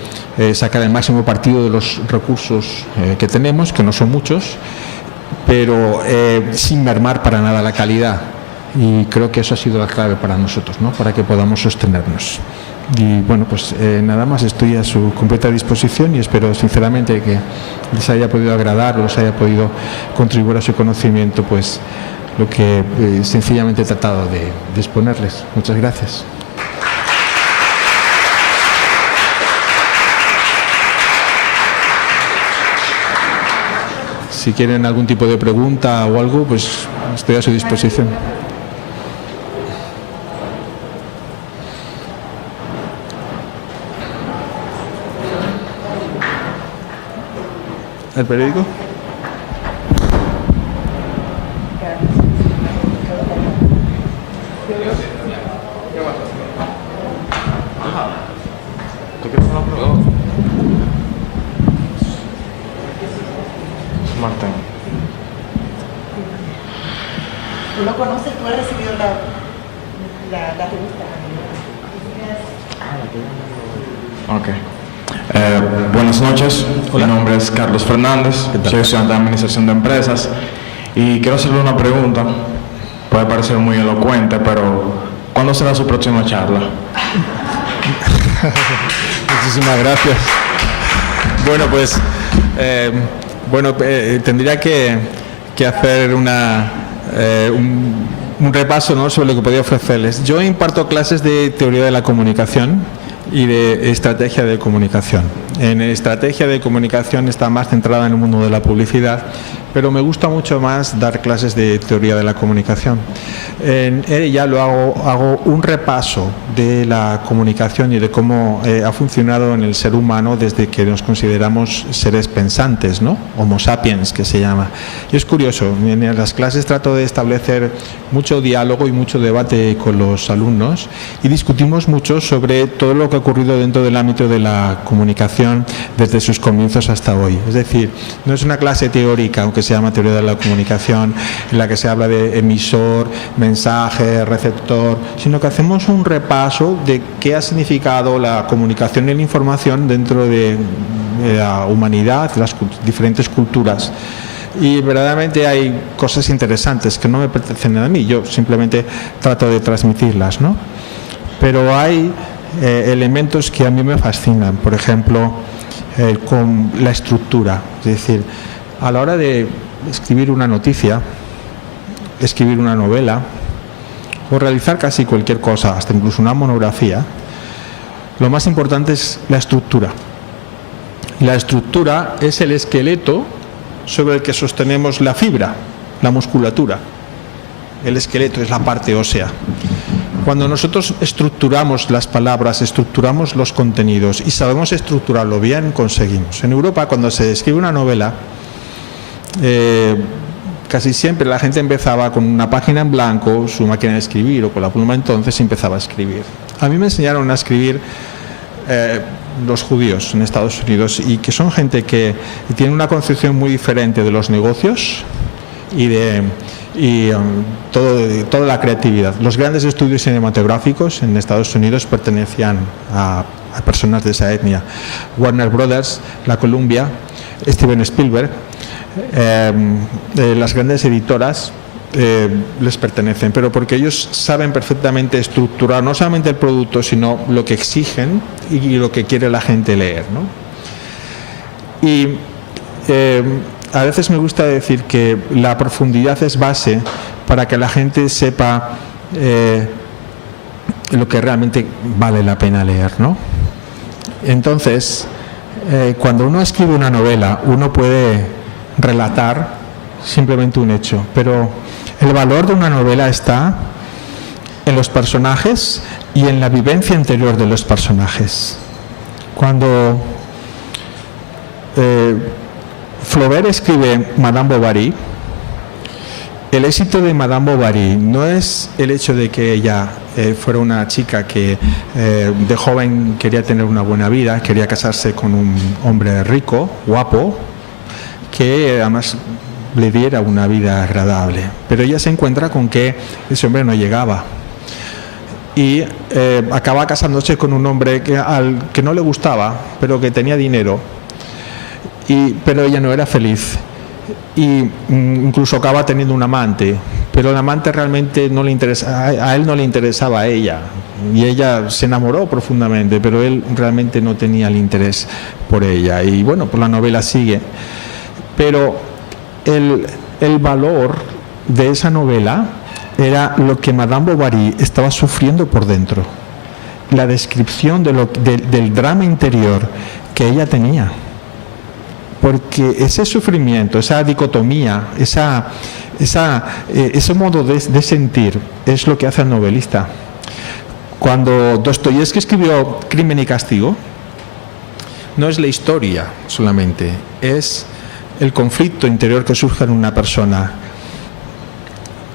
sacar el máximo partido de los recursos que tenemos, que no son muchos, pero sin mermar para nada la calidad. Y creo que eso ha sido la clave para nosotros, ¿no? Para que podamos sostenernos. Y bueno, pues nada más, estoy a su completa disposición y espero sinceramente que les haya podido agradar o les haya podido contribuir a su conocimiento pues lo que sencillamente he tratado de exponerles. Muchas gracias. Si quieren algún tipo de pregunta o algo, pues estoy a su disposición. ¿El periódico? Martín. ¿Tú lo conoces? ¿Tú has recibido la revista? Ok. Buenas noches. Hola. Mi nombre es Carlos Fernández. Soy estudiante de Administración de Empresas. Y quiero hacerle una pregunta. Puede parecer muy elocuente, pero ¿cuándo será su próxima charla? Muchísimas gracias. Bueno, pues tendría que hacer un repaso, ¿no?, sobre lo que podía ofrecerles. Yo imparto clases de teoría de la comunicación y de estrategia de comunicación. En estrategia de comunicación está más centrada en el mundo de la publicidad, pero me gusta mucho más dar clases de teoría de la comunicación. En ella hago un repaso de la comunicación y de cómo ha funcionado en el ser humano desde que nos consideramos seres pensantes, ¿no? Homo sapiens, que se llama. Y es curioso, en las clases trato de establecer mucho diálogo y mucho debate con los alumnos y discutimos mucho sobre todo lo que ha ocurrido dentro del ámbito de la comunicación desde sus comienzos hasta hoy. Es decir, no es una clase teórica, aunque se llama teoría de la comunicación, en la que se habla de emisor, mensaje, receptor, sino que hacemos un repaso de qué ha significado la comunicación y la información dentro de la humanidad, las diferentes culturas. Y verdaderamente hay cosas interesantes que no me pertenecen a mí, yo simplemente trato de transmitirlas, ¿no? Pero hay elementos que a mí me fascinan, por ejemplo, con la estructura, es decir, a la hora de escribir una noticia, escribir una novela o realizar casi cualquier cosa, hasta incluso una monografía, lo más importante es la estructura. Y la estructura es el esqueleto sobre el que sostenemos la fibra, la musculatura. El esqueleto es la parte ósea. Cuando nosotros estructuramos las palabras, estructuramos los contenidos y sabemos estructurarlo bien, conseguimos. En Europa, cuando se escribe una novela, casi siempre la gente empezaba con una página en blanco, su máquina de escribir o con la pluma, entonces empezaba a escribir. A mí me enseñaron a escribir los judíos en Estados Unidos, y que son gente que tiene una concepción muy diferente de los negocios y toda la creatividad. Los grandes estudios cinematográficos en Estados Unidos pertenecían a personas de esa etnia. Warner Brothers, la Columbia, Steven Spielberg, las grandes editoras les pertenecen, pero porque ellos saben perfectamente estructurar no solamente el producto, sino lo que exigen y lo que quiere la gente leer, ¿no? Y a veces me gusta decir que la profundidad es base para que la gente sepa lo que realmente vale la pena leer, ¿no? Entonces, cuando uno escribe una novela, uno puede relatar simplemente un hecho, pero el valor de una novela está en los personajes y en la vivencia interior de los personajes. Cuando Flaubert escribe Madame Bovary, el éxito de Madame Bovary no es el hecho de que ella fuera una chica que de joven quería tener una buena vida, quería casarse con un hombre rico, guapo, que además le diera una vida agradable, pero ella se encuentra con que ese hombre no llegaba y acaba casándose con un hombre que no le gustaba, pero que tenía dinero, pero ella no era feliz, y incluso acaba teniendo un amante, pero el amante realmente no le interesa, a él no le interesaba a ella, y ella se enamoró profundamente, pero él realmente no tenía el interés por ella. Y bueno, pues la novela sigue, pero el valor de esa novela era lo que Madame Bovary estaba sufriendo por dentro, la descripción del drama interior que ella tenía, porque ese sufrimiento, esa dicotomía, ese modo de sentir es lo que hace al novelista. Cuando Dostoyevsky escribió Crimen y Castigo, no es la historia solamente, es el conflicto interior que surge en una persona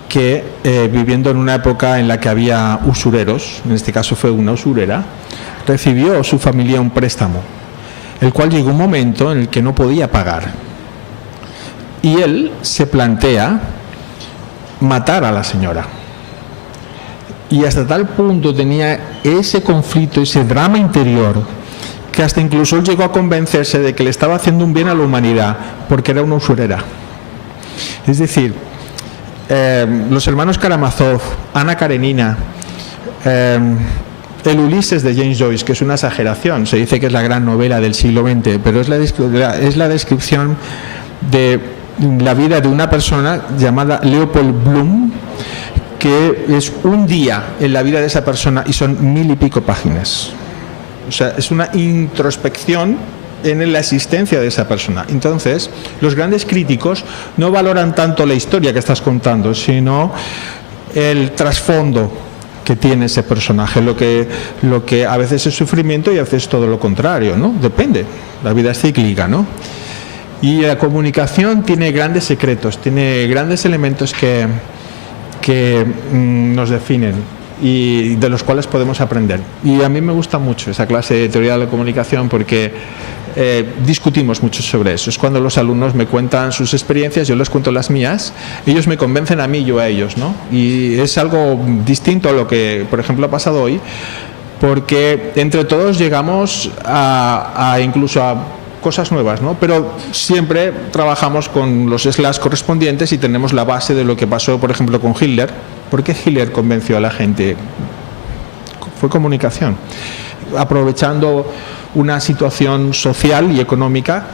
que, viviendo en una época en la que había usureros, en este caso fue una usurera, recibió su familia un préstamo, el cual llegó un momento en el que no podía pagar. Y él se plantea matar a la señora. Y hasta tal punto tenía ese conflicto, ese drama interior, que hasta incluso él llegó a convencerse de que le estaba haciendo un bien a la humanidad porque era una usurera. Es decir, los hermanos Karamazov, Ana Karenina, el Ulises de James Joyce, que es una exageración, se dice que es la gran novela del siglo XX, pero es la descripción de la vida de una persona llamada Leopold Bloom, que es un día en la vida de esa persona y son 1000 y pico páginas. O sea, es una introspección en la existencia de esa persona. Entonces, los grandes críticos no valoran tanto la historia que estás contando, sino el trasfondo que tiene ese personaje, lo que a veces es sufrimiento y a veces todo lo contrario, ¿no? Depende, la vida es cíclica, ¿no? Y la comunicación tiene grandes secretos, tiene grandes elementos que nos definen y de los cuales podemos aprender. Y a mí me gusta mucho esa clase de teoría de la comunicación porque discutimos mucho sobre eso. Es cuando los alumnos me cuentan sus experiencias, yo les cuento las mías, ellos me convencen a mí, yo a ellos, ¿no? Y es algo distinto a lo que, por ejemplo, ha pasado hoy, porque entre todos llegamos incluso a cosas nuevas, ¿no? Pero siempre trabajamos con los slash correspondientes y tenemos la base de lo que pasó, por ejemplo, con Hitler. ¿Por qué Hitler convenció a la gente? Fue comunicación, aprovechando una situación social y económica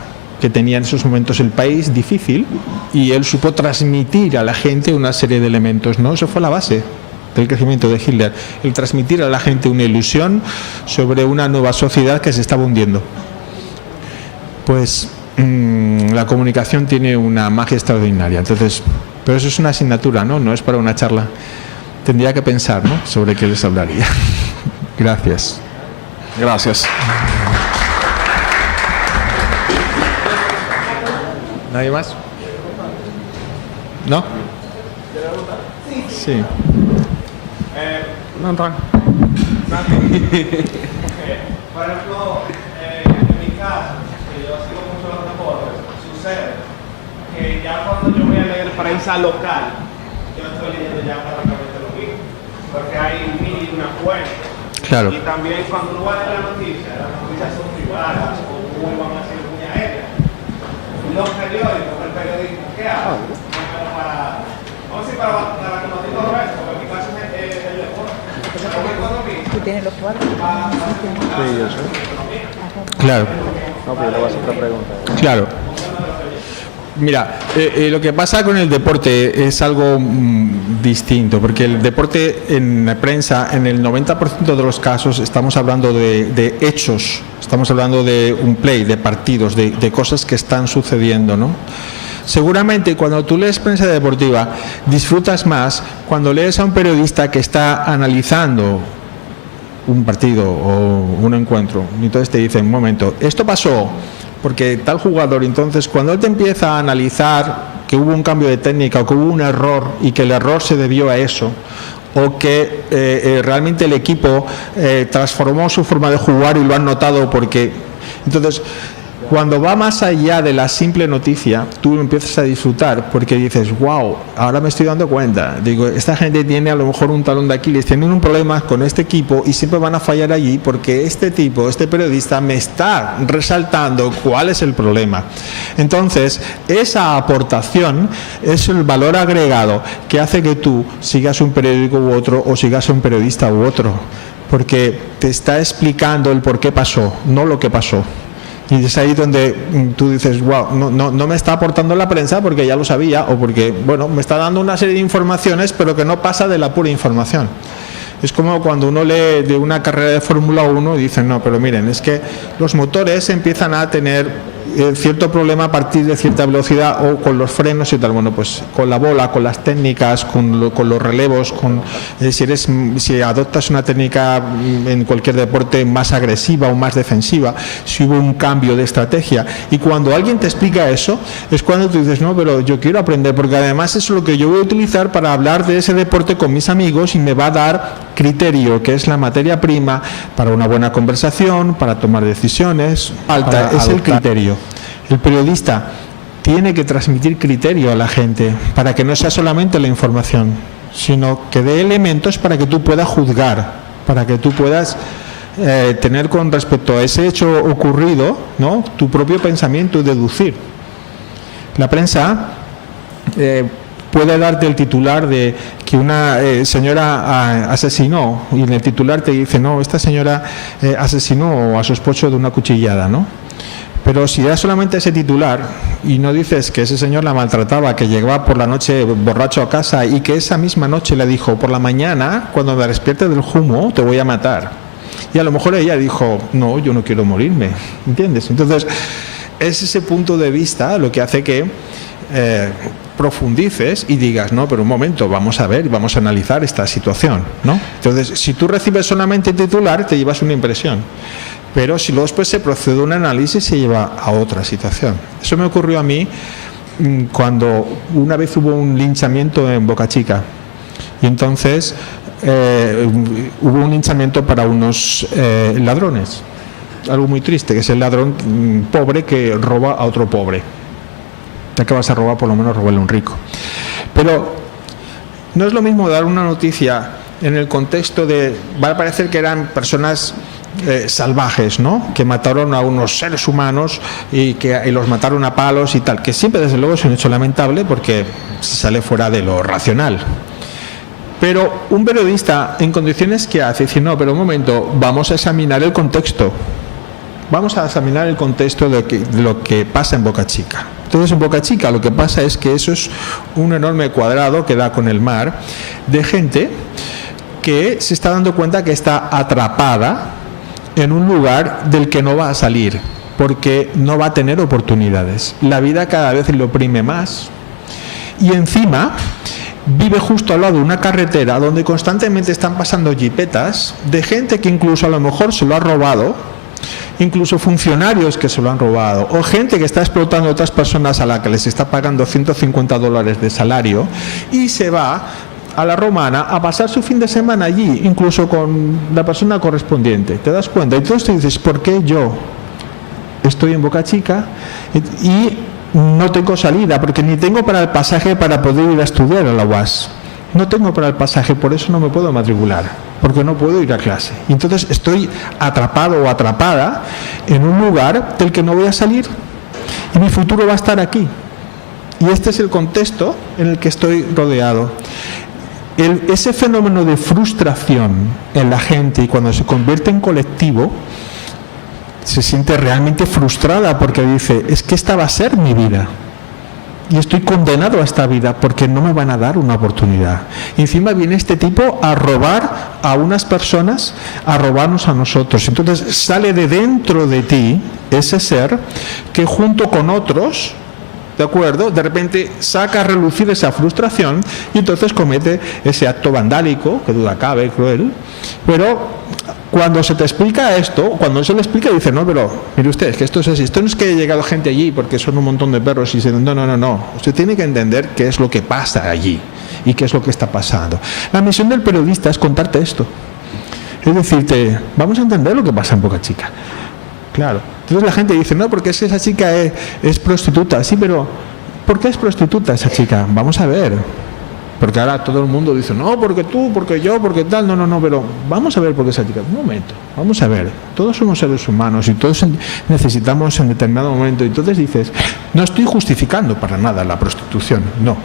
que tenía en esos momentos el país difícil, y él supo transmitir a la gente una serie de elementos, ¿no? Eso fue la base del crecimiento de Hitler, el transmitir a la gente una ilusión sobre una nueva sociedad que se estaba hundiendo. Pues la comunicación tiene una magia extraordinaria. Entonces, pero eso es una asignatura, ¿no? No es para una charla. Tendría que pensar, ¿no?, sobre qué les hablaría. Gracias. Gracias. ¿Nadie más? ¿No? Sí. No, está. Por ejemplo, en mi caso, que yo sigo mucho los deportes, sucede que ya cuando yo voy a leer prensa local, yo estoy leyendo ya prácticamente lo mismo, porque hay mil y una fuentes. Claro. Y también cuando uno va a leer las noticias son privadas o muy van a ser muy aéreas. Los periódicos, el periodismo, ¿qué hago? Vamos a decir para combatir todo esto, porque en mi caso es el deporte. ¿Tú tienes los cuadros? Sí, yo sé. Claro. No, pero le voy a hacer otra pregunta. Claro. Mira, lo que pasa con el deporte es algo distinto, porque el deporte en la prensa, en el 90% de los casos, estamos hablando de hechos, estamos hablando de un play, de partidos, de cosas que están sucediendo, ¿no? Seguramente cuando tú lees prensa deportiva disfrutas más cuando lees a un periodista que está analizando un partido o un encuentro, y entonces te dicen, un momento, esto pasó porque tal jugador, entonces cuando él te empieza a analizar que hubo un cambio de técnica o que hubo un error y que el error se debió a eso, o que realmente el equipo transformó su forma de jugar y lo han notado porque... Entonces, cuando va más allá de la simple noticia, tú empiezas a disfrutar porque dices, wow, ahora me estoy dando cuenta. Digo, esta gente tiene a lo mejor un talón de Aquiles, tienen un problema con este equipo y siempre van a fallar allí porque este tipo, este periodista me está resaltando cuál es el problema. Entonces, esa aportación es el valor agregado que hace que tú sigas un periódico u otro o sigas un periodista u otro, porque te está explicando el por qué pasó, no lo que pasó. Y es ahí donde tú dices, wow, no me está aportando la prensa porque ya lo sabía, o porque, bueno, me está dando una serie de informaciones, pero que no pasa de la pura información. Es como cuando uno lee de una carrera de Fórmula 1 y dicen, no, pero miren, es que los motores empiezan a tener cierto problema a partir de cierta velocidad o con los frenos y tal. Bueno, pues con la bola, con las técnicas, con los relevos, si adoptas una técnica en cualquier deporte más agresiva o más defensiva, si hubo un cambio de estrategia. Y cuando alguien te explica eso, es cuando tú dices, no, pero yo quiero aprender, porque además es lo que yo voy a utilizar para hablar de ese deporte con mis amigos y me va a dar criterio, que es la materia prima para una buena conversación, para tomar decisiones. Alta es el criterio. El periodista tiene que transmitir criterio a la gente para que no sea solamente la información, sino que dé elementos para que tú puedas juzgar, para que tú puedas tener con respecto a ese hecho ocurrido, ¿no?, tu propio pensamiento y deducir. La prensa puede darte el titular de que una señora asesinó, y en el titular te dice, no, esta señora asesinó a su esposo de una cuchillada, ¿no? Pero si da solamente ese titular y no dices que ese señor la maltrataba, que llegaba por la noche borracho a casa y que esa misma noche le dijo, por la mañana, cuando me despierte del humo, te voy a matar. Y a lo mejor ella dijo, no, yo no quiero morirme, ¿entiendes? Entonces, es ese punto de vista lo que hace que profundices y digas, no, pero un momento, vamos a ver, vamos a analizar esta situación, ¿no? Entonces, si tú recibes solamente el titular, te llevas una impresión. Pero si luego después se procede a un análisis, se lleva a otra situación. Eso me ocurrió a mí cuando una vez hubo un linchamiento en Boca Chica. Y entonces hubo un linchamiento para unos ladrones. Algo muy triste, que es el ladrón pobre que roba a otro pobre. Ya que vas a robar, por lo menos robarle a un rico. Pero no es lo mismo dar una noticia en el contexto de... va a parecer que eran personas... salvajes, ¿no?, que mataron a unos seres humanos y los mataron a palos y tal, que siempre desde luego es un hecho lamentable porque se sale fuera de lo racional. Pero un periodista en condiciones que hace, dice, no, pero un momento, vamos a examinar el contexto. vamos a examinar el contexto de lo que pasa en Boca Chica. Entonces, en Boca Chica lo que pasa es que eso es un enorme cuadrado que da con el mar de gente que se está dando cuenta que está atrapada en un lugar del que no va a salir, porque no va a tener oportunidades. La vida cada vez le oprime más y encima vive justo al lado de una carretera donde constantemente están pasando jipetas de gente que incluso a lo mejor se lo ha robado, incluso funcionarios que se lo han robado, o gente que está explotando a otras personas a la que les está pagando $150 de salario y se va a la Romana a pasar su fin de semana allí, incluso con la persona correspondiente. ¿Te das cuenta? Entonces te dices, ¿por qué yo estoy en Boca Chica y no tengo salida? Porque ni tengo para el pasaje para poder ir a estudiar a la UAS. No tengo para el pasaje, por eso no me puedo matricular, porque no puedo ir a clase. Y entonces estoy atrapado o atrapada en un lugar del que no voy a salir. Y mi futuro va a estar aquí. Y este es el contexto en el que estoy rodeado. Ese fenómeno de frustración en la gente, y cuando se convierte en colectivo, se siente realmente frustrada porque dice, es que esta va a ser mi vida y estoy condenado a esta vida porque no me van a dar una oportunidad. Y encima viene este tipo a robar a unas personas, a robarnos a nosotros. Entonces sale de dentro de ti ese ser que junto con otros, ¿de acuerdo?, de repente saca a relucir esa frustración y entonces comete ese acto vandálico, que duda cabe, cruel. Pero cuando se te explica esto, cuando se le explica, dice, no, pero mire usted, es que esto es así, esto no es que haya llegado gente allí porque son un montón de perros y se... No, usted tiene que entender qué es lo que pasa allí y qué es lo que está pasando. La misión del periodista es contarte esto, es decirte, vamos a entender lo que pasa en Boca Chica. Claro. Entonces la gente dice, no, porque es que esa chica es prostituta. Sí, pero ¿por qué es prostituta esa chica? Vamos a ver. Porque ahora todo el mundo dice, no, porque tú, porque yo, porque tal. No, pero vamos a ver por qué esa chica. Un momento, vamos a ver. Todos somos seres humanos y todos necesitamos en determinado momento. Entonces dices, no estoy justificando para nada la prostitución. No.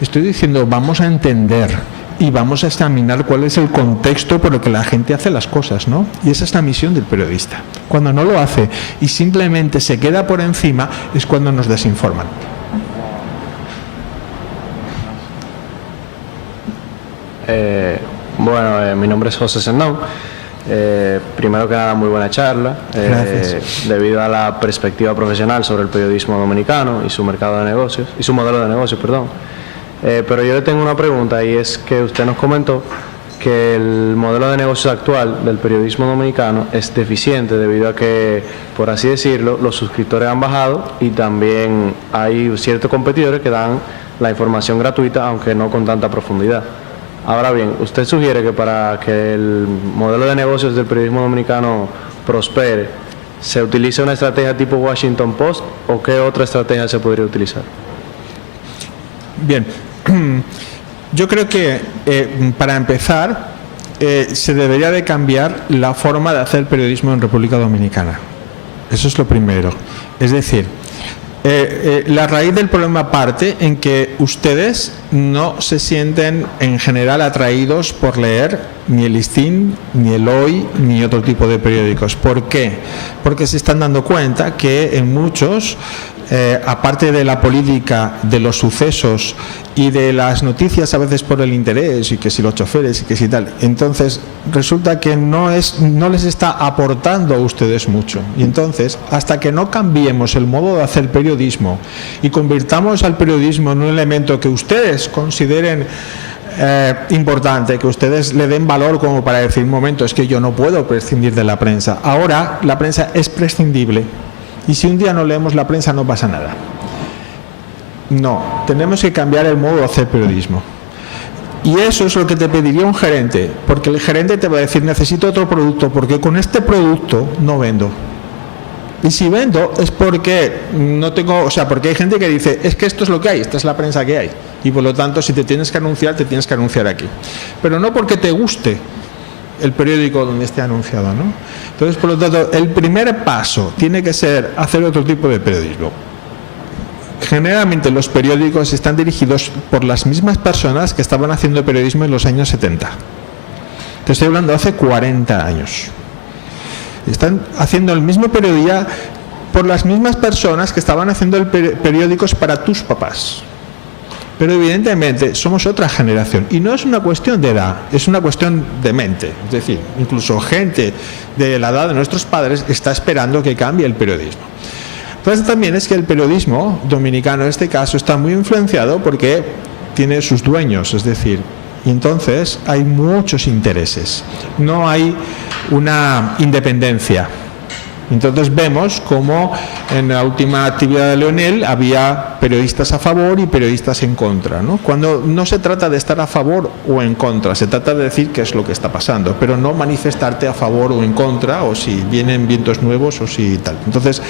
Estoy diciendo, vamos a entender y vamos a examinar cuál es el contexto por el que la gente hace las cosas, ¿no? Y esa es la misión del periodista. Cuando no lo hace y simplemente se queda por encima es cuando nos desinforman. Mi nombre es José Sendón. Primero que nada, muy buena charla. Debido a la perspectiva profesional sobre el periodismo dominicano y su mercado de negocios, y su modelo de negocios, perdón. Pero yo le tengo una pregunta, y es que usted nos comentó que el modelo de negocios actual del periodismo dominicano es deficiente debido a que, por así decirlo, los suscriptores han bajado y también hay ciertos competidores que dan la información gratuita, aunque no con tanta profundidad. Ahora bien, ¿usted sugiere que para que el modelo de negocios del periodismo dominicano prospere, se utilice una estrategia tipo Washington Post o qué otra estrategia se podría utilizar? Bien, yo creo que para empezar se debería de cambiar la forma de hacer periodismo en República Dominicana. Eso es lo primero. Es decir, la raíz del problema parte en que ustedes no se sienten en general atraídos por leer ni el Listín, ni el Hoy, ni otro tipo de periódicos. ¿Por qué? Porque se están dando cuenta que en muchos, aparte de la política, de los sucesos y de las noticias a veces por el interés, y que si los choferes y que si tal, entonces resulta que no les está aportando a ustedes mucho. Y entonces, hasta que no cambiemos el modo de hacer periodismo y convirtamos al periodismo en un elemento que ustedes consideren importante, que ustedes le den valor como para decir, un momento, es que yo no puedo prescindir de la prensa. Ahora la prensa es prescindible y si un día no leemos la prensa no pasa nada. No, tenemos que cambiar el modo de hacer periodismo. Y eso es lo que te pediría un gerente, porque el gerente te va a decir, necesito otro producto, porque con este producto no vendo. Y si vendo es porque no tengo, o sea, porque hay gente que dice, es que esto es lo que hay, esta es la prensa que hay. Y por lo tanto, si te tienes que anunciar, te tienes que anunciar aquí. Pero no porque te guste el periódico donde esté anunciado, ¿no? Entonces, por lo tanto, el primer paso tiene que ser hacer otro tipo de periodismo. Generalmente los periódicos están dirigidos por las mismas personas que estaban haciendo periodismo en los años 70. Te estoy hablando de hace 40 años. Están haciendo el mismo periódico por las mismas personas que estaban haciendo periódicos para tus papás. Pero evidentemente somos otra generación y no es una cuestión de edad, es una cuestión de mente. Es decir, incluso gente de la edad de nuestros padres está esperando que cambie el periodismo. Entonces también es que el periodismo dominicano en este caso está muy influenciado porque tiene sus dueños, es decir, y entonces hay muchos intereses, no hay una independencia. Entonces vemos como en la última actividad de Leonel había periodistas a favor y periodistas en contra, ¿no? Cuando no se trata de estar a favor o en contra, se trata de decir qué es lo que está pasando, pero no manifestarte a favor o en contra, o si vienen vientos nuevos o si tal. Entonces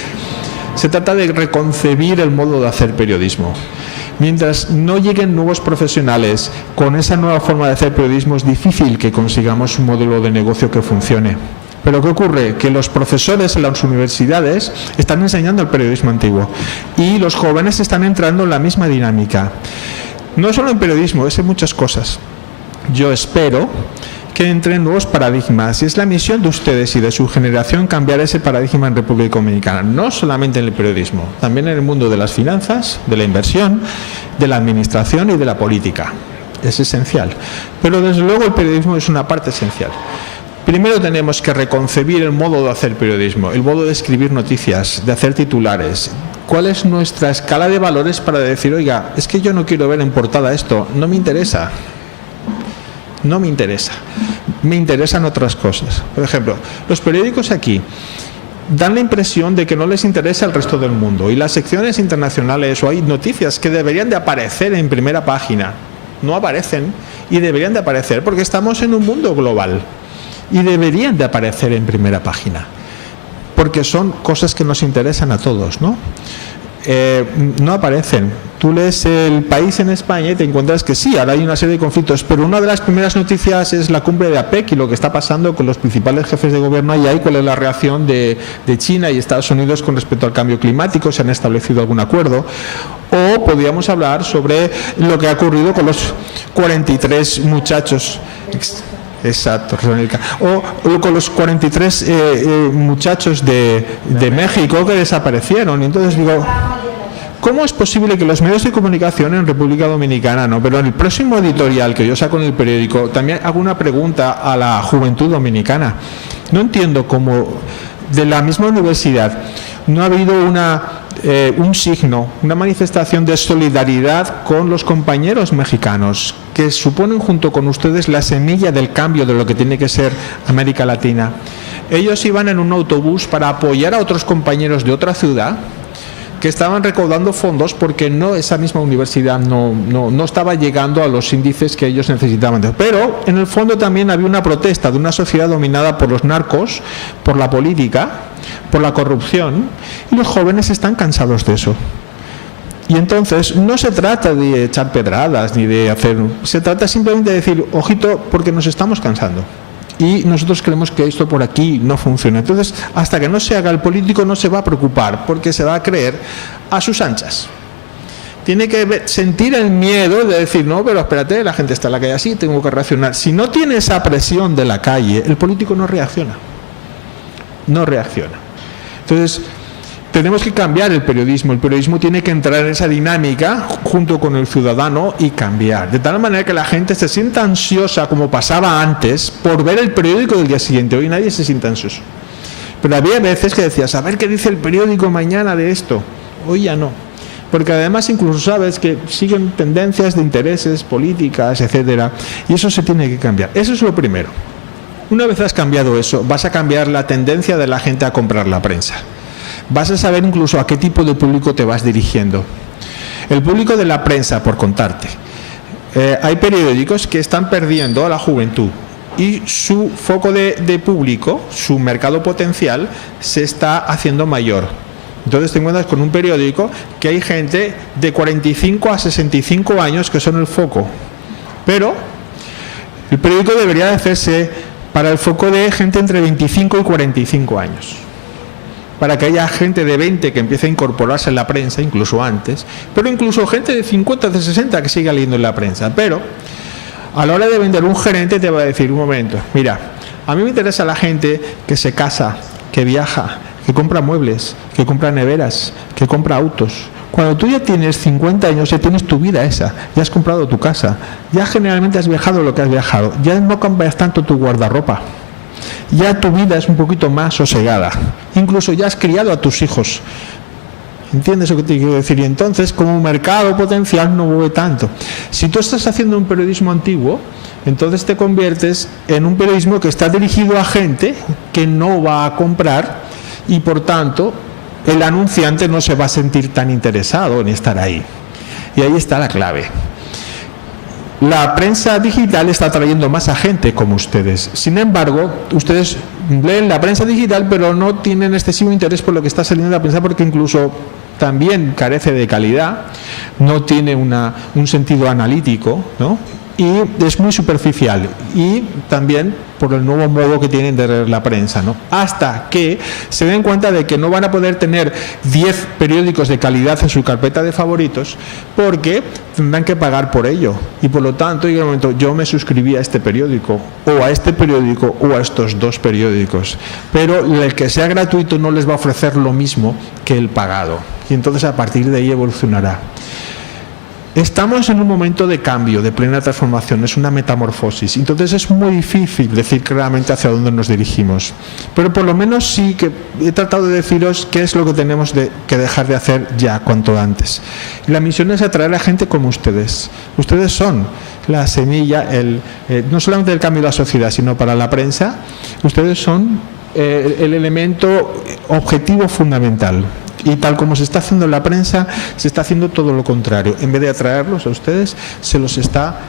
se trata de reconcebir el modo de hacer periodismo. Mientras no lleguen nuevos profesionales con esa nueva forma de hacer periodismo, es difícil que consigamos un modelo de negocio que funcione. Pero ¿qué ocurre? Que los profesores en las universidades están enseñando el periodismo antiguo y los jóvenes están entrando en la misma dinámica. No solo en periodismo, es en muchas cosas. Yo espero que entren nuevos paradigmas y es la misión de ustedes y de su generación cambiar ese paradigma en República Dominicana, no solamente en el periodismo, también en el mundo de las finanzas, de la inversión, de la administración y de la política. Es esencial. Pero desde luego el periodismo es una parte esencial. Primero tenemos que reconcebir el modo de hacer periodismo, el modo de escribir noticias, de hacer titulares. ¿Cuál es nuestra escala de valores para decir, oiga, es que yo no quiero ver en portada esto, no me interesa? No me interesa. Me interesan otras cosas. Por ejemplo, los periódicos aquí dan la impresión de que no les interesa el resto del mundo y las secciones internacionales o hay noticias que deberían de aparecer en primera página. No aparecen y deberían de aparecer porque estamos en un mundo global. Y deberían de aparecer en primera página, porque son cosas que nos interesan a todos, ¿no? No aparecen. Tú lees El País en España y te encuentras que sí, ahora hay una serie de conflictos, pero una de las primeras noticias es la cumbre de APEC y lo que está pasando con los principales jefes de gobierno allá y cuál es la reacción de China y Estados Unidos con respecto al cambio climático, si han establecido algún acuerdo. O podríamos hablar sobre lo que ha ocurrido con los 43 muchachos. Exacto, o con los 43 muchachos de México que desaparecieron. Entonces digo, ¿cómo es posible que los medios de comunicación en República Dominicana, no? Pero en el próximo editorial que yo saco en el periódico también hago una pregunta a la juventud dominicana. No entiendo cómo de la misma universidad no ha habido un signo, una manifestación de solidaridad con los compañeros mexicanos que suponen junto con ustedes la semilla del cambio de lo que tiene que ser América Latina. Ellos iban en un autobús para apoyar a otros compañeros de otra ciudad que estaban recaudando fondos porque esa misma universidad no estaba llegando a los índices que ellos necesitaban. Pero en el fondo también había una protesta de una sociedad dominada por los narcos, por la política, por la corrupción, y los jóvenes están cansados de eso. Y entonces no se trata de echar pedradas ni de se trata simplemente de decir, ojito, porque nos estamos cansando. Y nosotros creemos que esto por aquí no funciona. Entonces, hasta que no se haga, el político no se va a preocupar porque se va a creer a sus anchas. Tiene que sentir el miedo de decir, no, pero espérate, la gente está en la calle así, tengo que reaccionar. Si no tiene esa presión de la calle, el político no reacciona. No reacciona. Entonces, tenemos que cambiar el periodismo. El periodismo tiene que entrar en esa dinámica junto con el ciudadano y cambiar. De tal manera que la gente se sienta ansiosa, como pasaba antes, por ver el periódico del día siguiente. Hoy nadie se siente ansioso. Pero había veces que decías, a ver qué dice el periódico mañana de esto. Hoy ya no. Porque además incluso sabes que siguen tendencias de intereses, políticas, etcétera. Y eso se tiene que cambiar. Eso es lo primero. Una vez has cambiado eso, vas a cambiar la tendencia de la gente a comprar la prensa. Vas a saber incluso a qué tipo de público te vas dirigiendo. El público de la prensa, por contarte. Hay periódicos que están perdiendo a la juventud y su foco de público, su mercado potencial, se está haciendo mayor. Entonces te encuentras con un periódico que hay gente de 45 a 65 años que son el foco. Pero el periódico debería de hacerse para el foco de gente entre 25 y 45 años. Para que haya gente de 20 que empiece a incorporarse en la prensa, incluso antes, pero incluso gente de 50, de 60 que siga leyendo en la prensa. Pero a la hora de vender, un gerente te va a decir, un momento, mira, a mí me interesa la gente que se casa que viaja, que compra muebles, que compra neveras, que compra autos. Cuando tú ya tienes 50 años, ya tienes tu vida esa, ya has comprado tu casa, ya generalmente has viajado lo que has viajado, ya no cambias tanto tu guardarropa, ya tu vida es un poquito más sosegada, incluso ya has criado a tus hijos. ¿Entiendes lo que te quiero decir? Y entonces, como mercado potencial, no mueve tanto. Si tú estás haciendo un periodismo antiguo, entonces te conviertes en un periodismo que está dirigido a gente que no va a comprar y, por tanto, el anunciante no se va a sentir tan interesado en estar ahí. Y ahí está la clave. La prensa digital está atrayendo más a gente como ustedes. Sin embargo, ustedes leen la prensa digital, pero no tienen excesivo interés por lo que está saliendo de la prensa, porque incluso también carece de calidad, no tiene un sentido analítico, ¿no? Y es muy superficial, y también por el nuevo modo que tienen de leer la prensa, ¿no? Hasta que se den cuenta de que no van a poder tener 10 periódicos de calidad en su carpeta de favoritos, porque tendrán que pagar por ello, y por lo tanto en el momento yo me suscribí a este periódico o a este periódico o a estos 2 periódicos, pero el que sea gratuito no les va a ofrecer lo mismo que el pagado, y entonces a partir de ahí evolucionará. Estamos en un momento de cambio, de plena transformación, es una metamorfosis. Entonces es muy difícil decir claramente hacia dónde nos dirigimos. Pero por lo menos sí que he tratado de deciros qué es lo que tenemos que dejar de hacer ya, cuanto antes. Y la misión es atraer a gente como ustedes. Ustedes son la semilla, no solamente del cambio de la sociedad, sino para la prensa. Ustedes son el elemento objetivo fundamental. Y tal como se está haciendo en la prensa, se está haciendo todo lo contrario. En vez de atraerlos a ustedes, se los está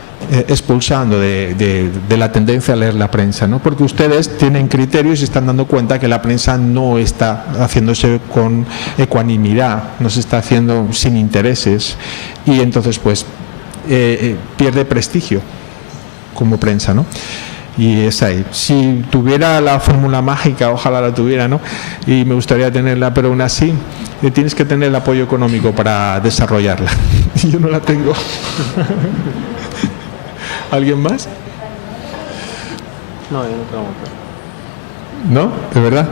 expulsando de la tendencia a leer la prensa, ¿no? Porque ustedes tienen criterios y se están dando cuenta que la prensa no está haciéndose con ecuanimidad, no se está haciendo sin intereses, y entonces pues pierde prestigio como prensa, ¿no? Y es ahí. Si tuviera la fórmula mágica, ojalá la tuviera, ¿no? Y me gustaría tenerla, pero aún así tienes que tener el apoyo económico para desarrollarla. Y yo no la tengo. ¿Alguien más? No, yo no tengo. ¿No? ¿De verdad?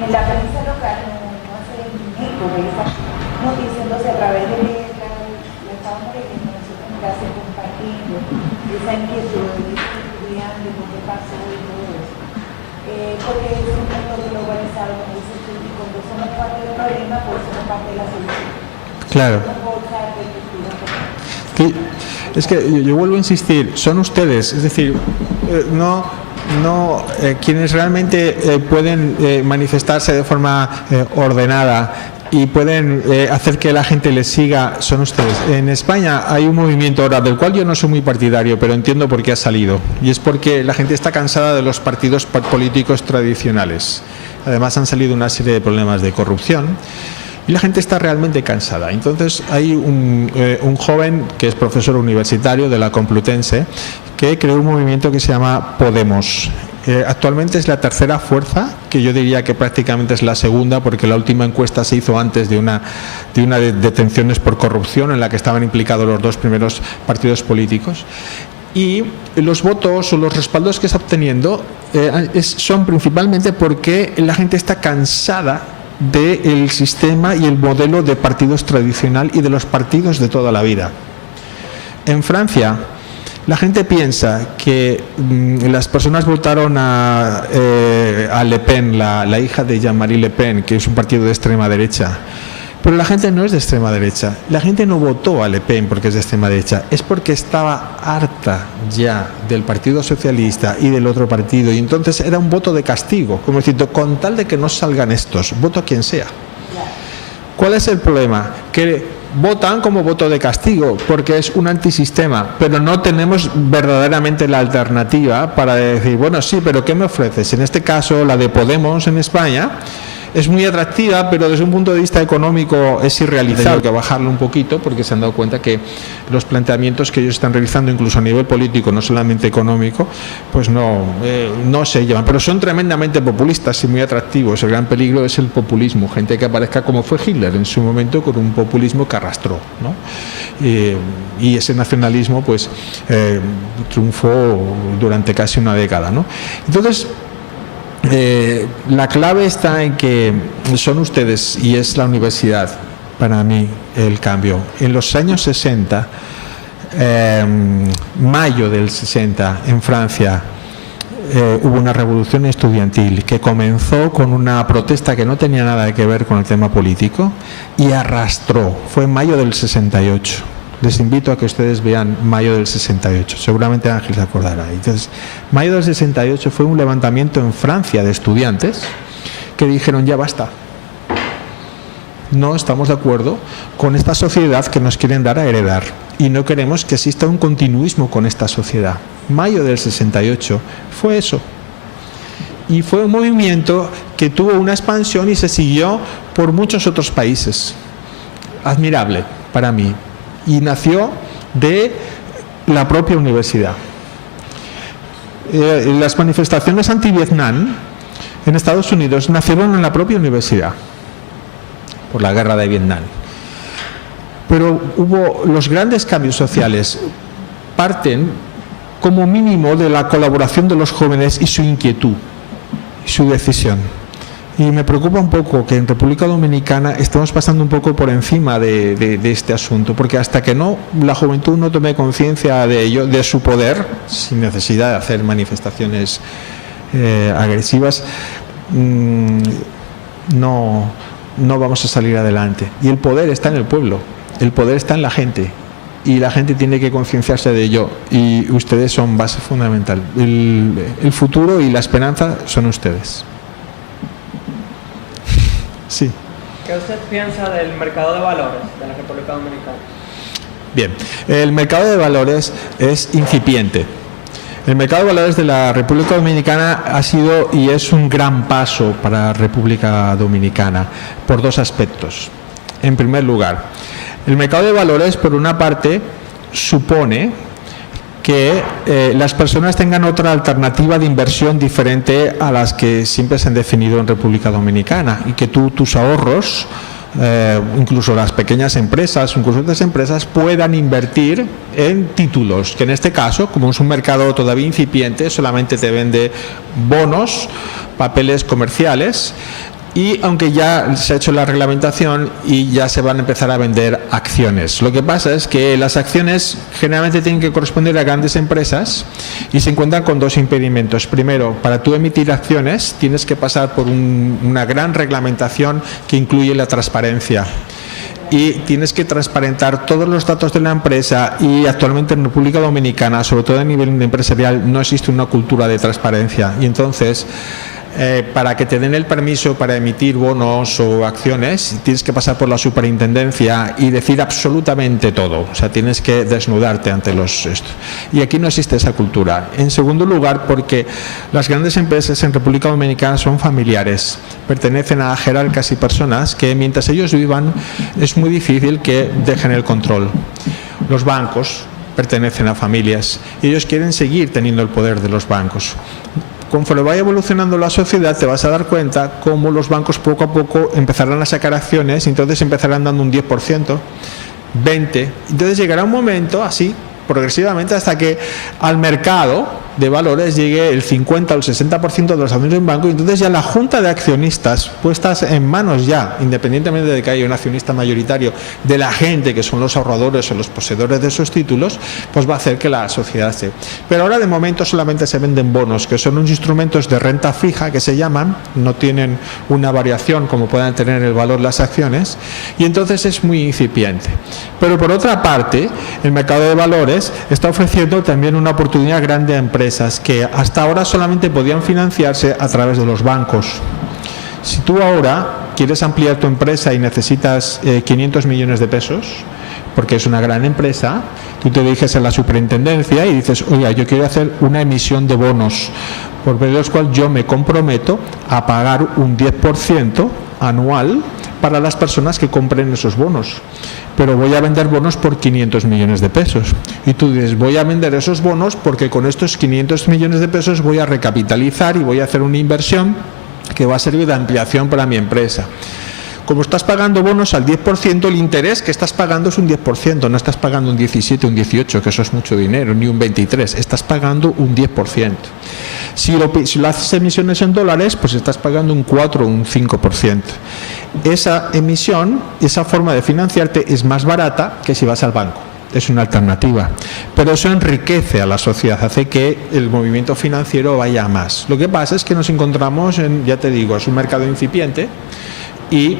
En la prensa local no hace eco de esas noticias, entonces a través de letras, la estamos leyendo, nosotros en casa compartiendo esa inquietud de estudiantes, por qué pasó y todo eso. Porque es un mundo globalizado, como dice tú, y cuando somos parte del problema, pues somos parte de la solución. Claro. Es que yo vuelvo a insistir, son ustedes, es decir, quienes realmente pueden manifestarse de forma ordenada y pueden hacer que la gente les siga, son ustedes. En España hay un movimiento ahora del cual yo no soy muy partidario, pero entiendo por qué ha salido, y es porque la gente está cansada de los partidos políticos tradicionales. Además han salido una serie de problemas de corrupción y la gente está realmente cansada. Entonces hay un joven que es profesor universitario de la Complutense que creó un movimiento que se llama Podemos. Actualmente es la tercera fuerza, que yo diría que prácticamente es la segunda, porque la última encuesta se hizo antes de una detenciones por corrupción en la que estaban implicados los 2 primeros partidos políticos. Y los votos o los respaldos que está obteniendo son principalmente porque la gente está cansada del sistema y el modelo de partidos tradicional y de los partidos de toda la vida. En Francia, la gente piensa que las personas votaron a Le Pen, la hija de Jean-Marie Le Pen, que es un partido de extrema derecha. Pero la gente no es de extrema derecha. La gente no votó a Le Pen porque es de extrema derecha. Es porque estaba harta ya del Partido Socialista y del otro partido. Y entonces era un voto de castigo. Como diciendo, con tal de que no salgan estos, voto a quien sea. ¿Cuál es el problema? Que votan como voto de castigo porque es un antisistema, pero no tenemos verdaderamente la alternativa para decir, bueno, sí, pero ¿qué me ofreces? En este caso, la de Podemos en España es muy atractiva, pero desde un punto de vista económico es irrealizable. Hay que bajarlo un poquito porque se han dado cuenta que los planteamientos que ellos están realizando, incluso a nivel político, no solamente económico, pues no se llevan. Pero son tremendamente populistas y muy atractivos. El gran peligro es el populismo, gente que aparezca como fue Hitler en su momento, con un populismo que arrastró, ¿no? Y ese nacionalismo pues triunfó durante casi una década, ¿no? Entonces, la clave está en que son ustedes y es la universidad para mí el cambio. En los años 60, mayo del 60, en Francia, hubo una revolución estudiantil que comenzó con una protesta que no tenía nada que ver con el tema político y arrastró. Fue en mayo del 68. Les invito a que ustedes vean mayo del 68. Seguramente Ángel se acordará. Entonces, mayo del 68 fue un levantamiento en Francia de estudiantes que dijeron: ya basta. No estamos de acuerdo con esta sociedad que nos quieren dar a heredar y no queremos que exista un continuismo con esta sociedad. Mayo del 68 fue eso. Y fue un movimiento que tuvo una expansión y se siguió por muchos otros países. Admirable para mí. Y nació de la propia universidad. Las manifestaciones anti-Vietnam en Estados Unidos nacieron en la propia universidad por la guerra de Vietnam. Pero los grandes cambios sociales parten como mínimo de la colaboración de los jóvenes y su inquietud y su decisión. Y me preocupa un poco que en República Dominicana estemos pasando un poco por encima de este asunto, porque hasta que la juventud no tome conciencia de ello, de su poder, sin necesidad de hacer manifestaciones agresivas, no vamos a salir adelante. Y el poder está en el pueblo, el poder está en la gente, y la gente tiene que concienciarse de ello, y ustedes son base fundamental. El futuro y la esperanza son ustedes. Sí. ¿Qué usted piensa del mercado de valores de la República Dominicana? Bien, el mercado de valores es incipiente. El mercado de valores de la República Dominicana ha sido y es un gran paso para la República Dominicana por dos aspectos. En primer lugar, el mercado de valores, por una parte, supone que las personas tengan otra alternativa de inversión diferente a las que siempre se han definido en República Dominicana, y que tus ahorros, incluso las pequeñas empresas, incluso otras empresas, puedan invertir en títulos, que en este caso, como es un mercado todavía incipiente, solamente te vende bonos, papeles comerciales, y aunque ya se ha hecho la reglamentación y ya se van a empezar a vender acciones. Lo que pasa es que las acciones generalmente tienen que corresponder a grandes empresas y se encuentran con dos impedimentos. Primero, para tú emitir acciones tienes que pasar por una gran reglamentación que incluye la transparencia. Y tienes que transparentar todos los datos de la empresa, y actualmente en República Dominicana, sobre todo a nivel empresarial, no existe una cultura de transparencia, y entonces para que te den el permiso para emitir bonos o acciones tienes que pasar por la superintendencia y decir absolutamente todo, o sea, tienes que desnudarte ante esto. Y aquí no existe esa cultura. En segundo lugar, porque las grandes empresas en República Dominicana son familiares, pertenecen a jerarcas y personas que mientras ellos vivan es muy difícil que dejen el control. Los bancos pertenecen a familias y ellos quieren seguir teniendo el poder de los bancos. Conforme vaya evolucionando la sociedad, te vas a dar cuenta cómo los bancos poco a poco empezarán a sacar acciones, y entonces empezarán dando un 10%, 20%. Entonces llegará un momento así, progresivamente, hasta que al mercado de valores llegue el 50 o el 60% de los acciones de un banco, y entonces ya la junta de accionistas, puestas en manos ya, independientemente de que haya un accionista mayoritario, de la gente que son los ahorradores o los poseedores de esos títulos, pues va a hacer que la sociedad esté. Pero ahora de momento solamente se venden bonos, que son unos instrumentos de renta fija que se llaman, no tienen una variación como puedan tener el valor las acciones, y entonces es muy incipiente. Pero por otra parte, el mercado de valores está ofreciendo también una oportunidad grande a empresas que hasta ahora solamente podían financiarse a través de los bancos. Si tú ahora quieres ampliar tu empresa y necesitas 500 millones de pesos, porque es una gran empresa, tú te diriges a la superintendencia y dices: oiga, yo quiero hacer una emisión de bonos por medio de los cuales yo me comprometo a pagar un 10% anual para las personas que compren esos bonos. Pero voy a vender bonos por 500 millones de pesos. Y tú dices, voy a vender esos bonos porque con estos 500 millones de pesos voy a recapitalizar y voy a hacer una inversión que va a servir de ampliación para mi empresa. Como estás pagando bonos al 10%, el interés que estás pagando es un 10%, no estás pagando un 17, un 18, que eso es mucho dinero, ni un 23, estás pagando un 10%. Si lo haces emisiones en dólares, pues estás pagando un 4 o un 5%. Esa emisión, esa forma de financiarte es más barata que si vas al banco. Es una alternativa, pero eso enriquece a la sociedad, hace que el movimiento financiero vaya a más. Lo que pasa es que nos encontramos en, ya te digo, es un mercado incipiente y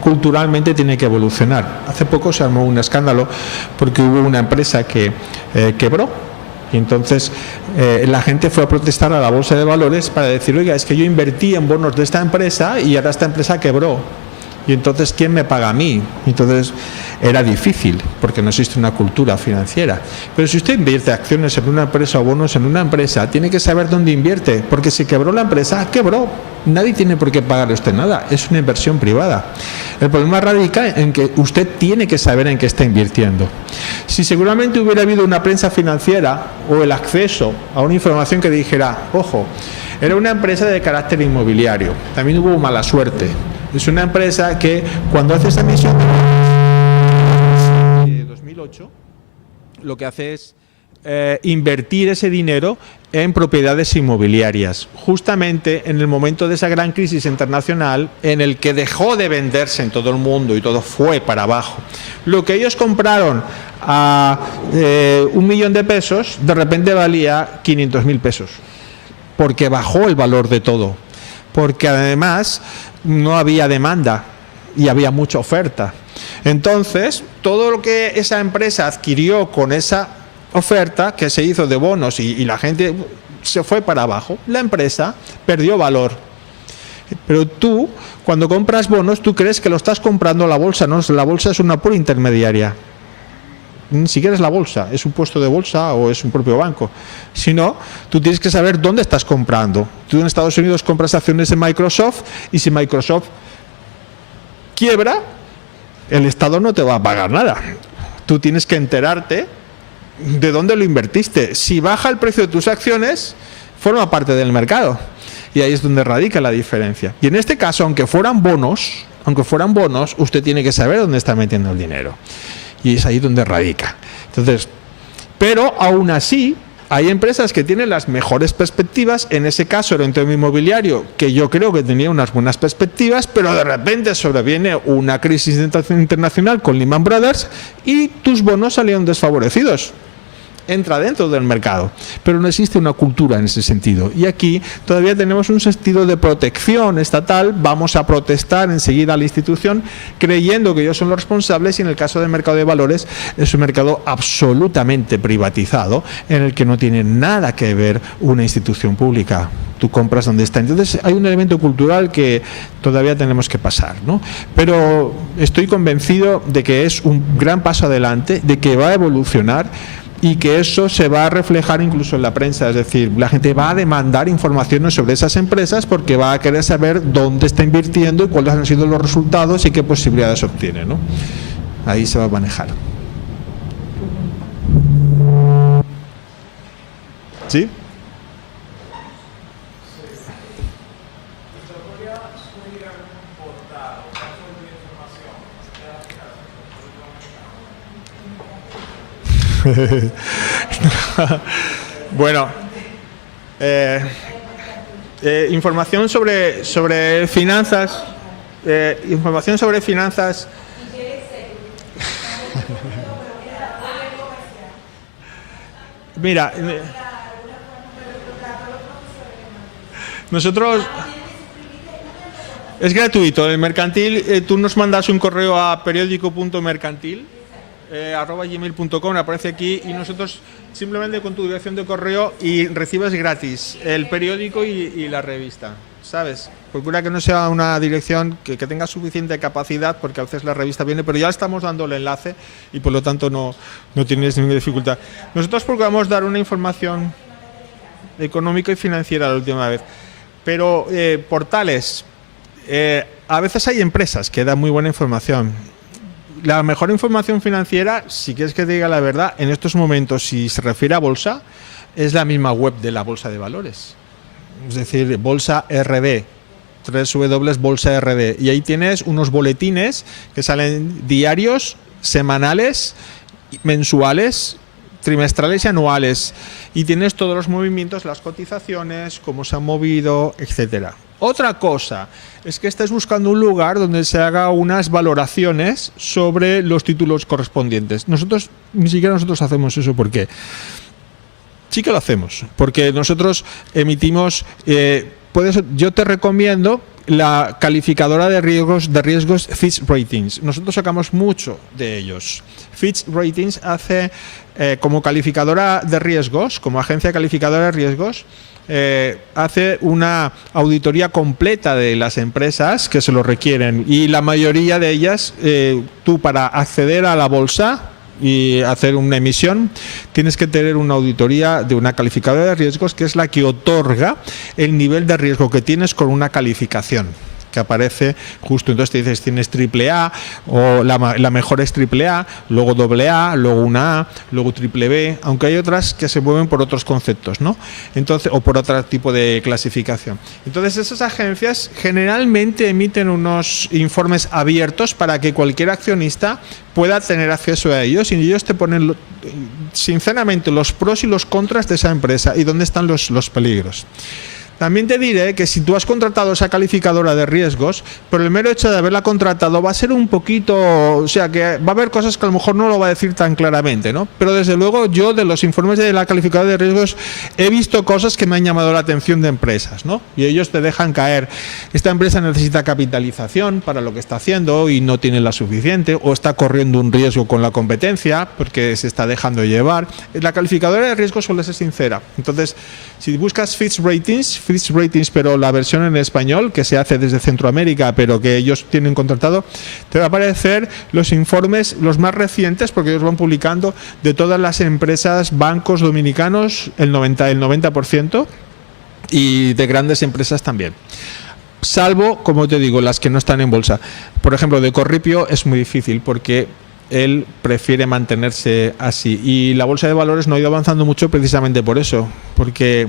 culturalmente tiene que evolucionar. Hace poco se armó un escándalo porque hubo una empresa que quebró y entonces la gente fue a protestar a la bolsa de valores para decir, oiga, es que yo invertí en bonos de esta empresa y ahora esta empresa quebró. Y entonces, ¿quién me paga a mí? Entonces, era difícil, porque no existe una cultura financiera. Pero si usted invierte acciones en una empresa o bonos en una empresa, tiene que saber dónde invierte, porque si quebró la empresa, quebró. Nadie tiene por qué pagarle a usted nada, es una inversión privada. El problema radica en que usted tiene que saber en qué está invirtiendo. Si seguramente hubiera habido una prensa financiera o el acceso a una información que dijera, ojo, era una empresa de carácter inmobiliario, también hubo mala suerte. Es una empresa que cuando hace esta emisión de 2008, lo que hace es invertir ese dinero en propiedades inmobiliarias, justamente en el momento de esa gran crisis internacional en el que dejó de venderse en todo el mundo y todo fue para abajo. Lo que ellos compraron a 1 millón de pesos, de repente valía 500.000 pesos, porque bajó el valor de todo, porque además no había demanda y había mucha oferta. Entonces, todo lo que esa empresa adquirió con esa oferta que se hizo de bonos y la gente se fue para abajo, la empresa perdió valor. Pero tú, cuando compras bonos, tú crees que lo estás comprando la bolsa, ¿no? La bolsa es una pura intermediaria. Ni siquiera es la bolsa, es un puesto de bolsa o es un propio banco. Si no, tú tienes que saber dónde estás comprando. Tú en Estados Unidos compras acciones de Microsoft y si Microsoft quiebra, el Estado no te va a pagar nada. Tú tienes que enterarte de dónde lo invertiste. Si baja el precio de tus acciones, forma parte del mercado. Y ahí es donde radica la diferencia. Y en este caso, aunque fueran bonos, usted tiene que saber dónde está metiendo el dinero. Y es ahí donde radica. Entonces, pero aún así, hay empresas que tienen las mejores perspectivas. En ese caso era un tema inmobiliario que yo creo que tenía unas buenas perspectivas, pero de repente sobreviene una crisis internacional con Lehman Brothers y tus bonos salieron desfavorecidos. Entra dentro del mercado, pero no existe una cultura en ese sentido. Y aquí todavía tenemos un sentido de protección estatal. Vamos a protestar enseguida a la institución creyendo que ellos son los responsables, y en el caso del mercado de valores es un mercado absolutamente privatizado en el que no tiene nada que ver una institución pública. Tú compras donde está. Entonces hay un elemento cultural que todavía tenemos que pasar, ¿no? Pero estoy convencido de que es un gran paso adelante, de que va a evolucionar y que eso se va a reflejar incluso en la prensa. Es decir, la gente va a demandar informaciones sobre esas empresas porque va a querer saber dónde está invirtiendo y cuáles han sido los resultados y qué posibilidades obtiene, ¿no? Ahí se va a manejar. ¿Sí? Bueno, información sobre finanzas, Mira, nosotros es gratuito. El mercantil, tú nos mandas un correo a periódico.mercantil @gmail.com, aparece aquí, y nosotros simplemente con tu dirección de correo y recibes gratis el periódico y la revista, ¿sabes? Procura que no sea una dirección que tenga suficiente capacidad, porque a veces la revista viene, pero ya estamos dando el enlace y por lo tanto no tienes ninguna dificultad. Nosotros procuramos dar una información. económica y financiera la última vez. Pero portales, a veces hay empresas que dan muy buena información. La mejor información financiera, si quieres que te diga la verdad, en estos momentos, si se refiere a bolsa, es la misma web de la Bolsa de Valores. Es decir, Bolsa RD, www.bolsa RD. Y ahí tienes unos boletines que salen diarios, semanales, mensuales, trimestrales y anuales. Y tienes todos los movimientos, las cotizaciones, cómo se han movido, etcétera. Otra cosa es que estés buscando un lugar donde se haga unas valoraciones sobre los títulos correspondientes. Ni siquiera nosotros hacemos eso. ¿Por qué? Sí que lo hacemos, porque nosotros emitimos, yo te recomiendo la calificadora de riesgos Fitch Ratings. Nosotros sacamos mucho de ellos. Fitch Ratings hace como calificadora de riesgos, como agencia calificadora de riesgos, hace una auditoría completa de las empresas que se lo requieren, y la mayoría de ellas, tú para acceder a la bolsa y hacer una emisión tienes que tener una auditoría de una calificadora de riesgos, que es la que otorga el nivel de riesgo que tienes con una calificación que aparece justo. Entonces te dices, tienes AAA, o la mejor es AAA, luego AA, luego una A, luego BBB, aunque hay otras que se mueven por otros conceptos, ¿no? Entonces, o por otro tipo de clasificación. Entonces esas agencias generalmente emiten unos informes abiertos para que cualquier accionista pueda tener acceso a ellos, y ellos te ponen sinceramente los pros y los contras de esa empresa y dónde están los peligros. También te diré que si tú has contratado esa calificadora de riesgos, por el mero hecho de haberla contratado va a ser un poquito, o sea, que va a haber cosas que a lo mejor no lo va a decir tan claramente, ¿no? Pero desde luego yo de los informes de la calificadora de riesgos he visto cosas que me han llamado la atención de empresas, ¿no? Y ellos te dejan caer. Esta empresa necesita capitalización para lo que está haciendo y no tiene la suficiente, o está corriendo un riesgo con la competencia porque se está dejando llevar. La calificadora de riesgos suele ser sincera. Entonces, si buscas Fitch Ratings, pero la versión en español, que se hace desde Centroamérica, pero que ellos tienen contratado, te va a aparecer los informes, los más recientes, porque ellos van publicando de todas las empresas, bancos dominicanos, el 90%, y de grandes empresas también. Salvo, como te digo, las que no están en bolsa. Por ejemplo, de Corripio es muy difícil, porque él prefiere mantenerse así, y la bolsa de valores no ha ido avanzando mucho precisamente por eso, porque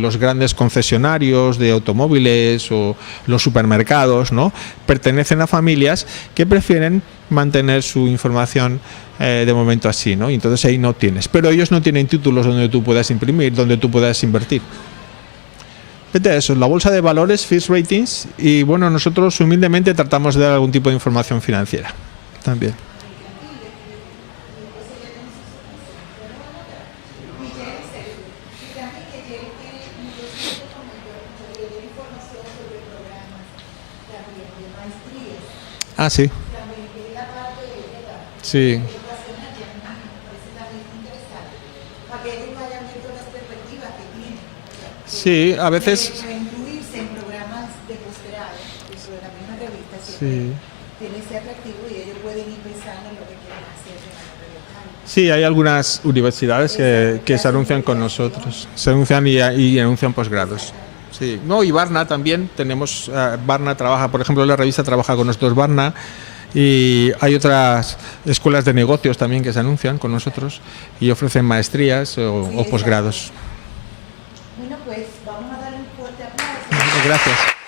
los grandes concesionarios de automóviles o los supermercados, ¿no?, pertenecen a familias que prefieren mantener su información de momento así, ¿no? Y entonces ahí no tienes, pero ellos no tienen títulos donde tú puedas imprimir, donde tú puedas invertir. Vete a eso, la bolsa de valores, Fitch Ratings, y bueno, nosotros humildemente tratamos de dar algún tipo de información financiera también. Ah, sí. Sí. Sí, a veces. Incluirse en programas de posgrado, eso de la misma revista, Sí. tiene ese atractivo y ellos pueden ir pensando en lo que quieren hacer de manera local. Sí, hay algunas universidades que se anuncian con nosotros, se anuncian y anuncian posgrados. Sí, no, y Barna también, tenemos, Barna trabaja, por ejemplo, la revista trabaja con nosotros, Barna, y hay otras escuelas de negocios también que se anuncian con nosotros y ofrecen maestrías o posgrados. Bueno, pues vamos a darle un fuerte aplauso. Gracias.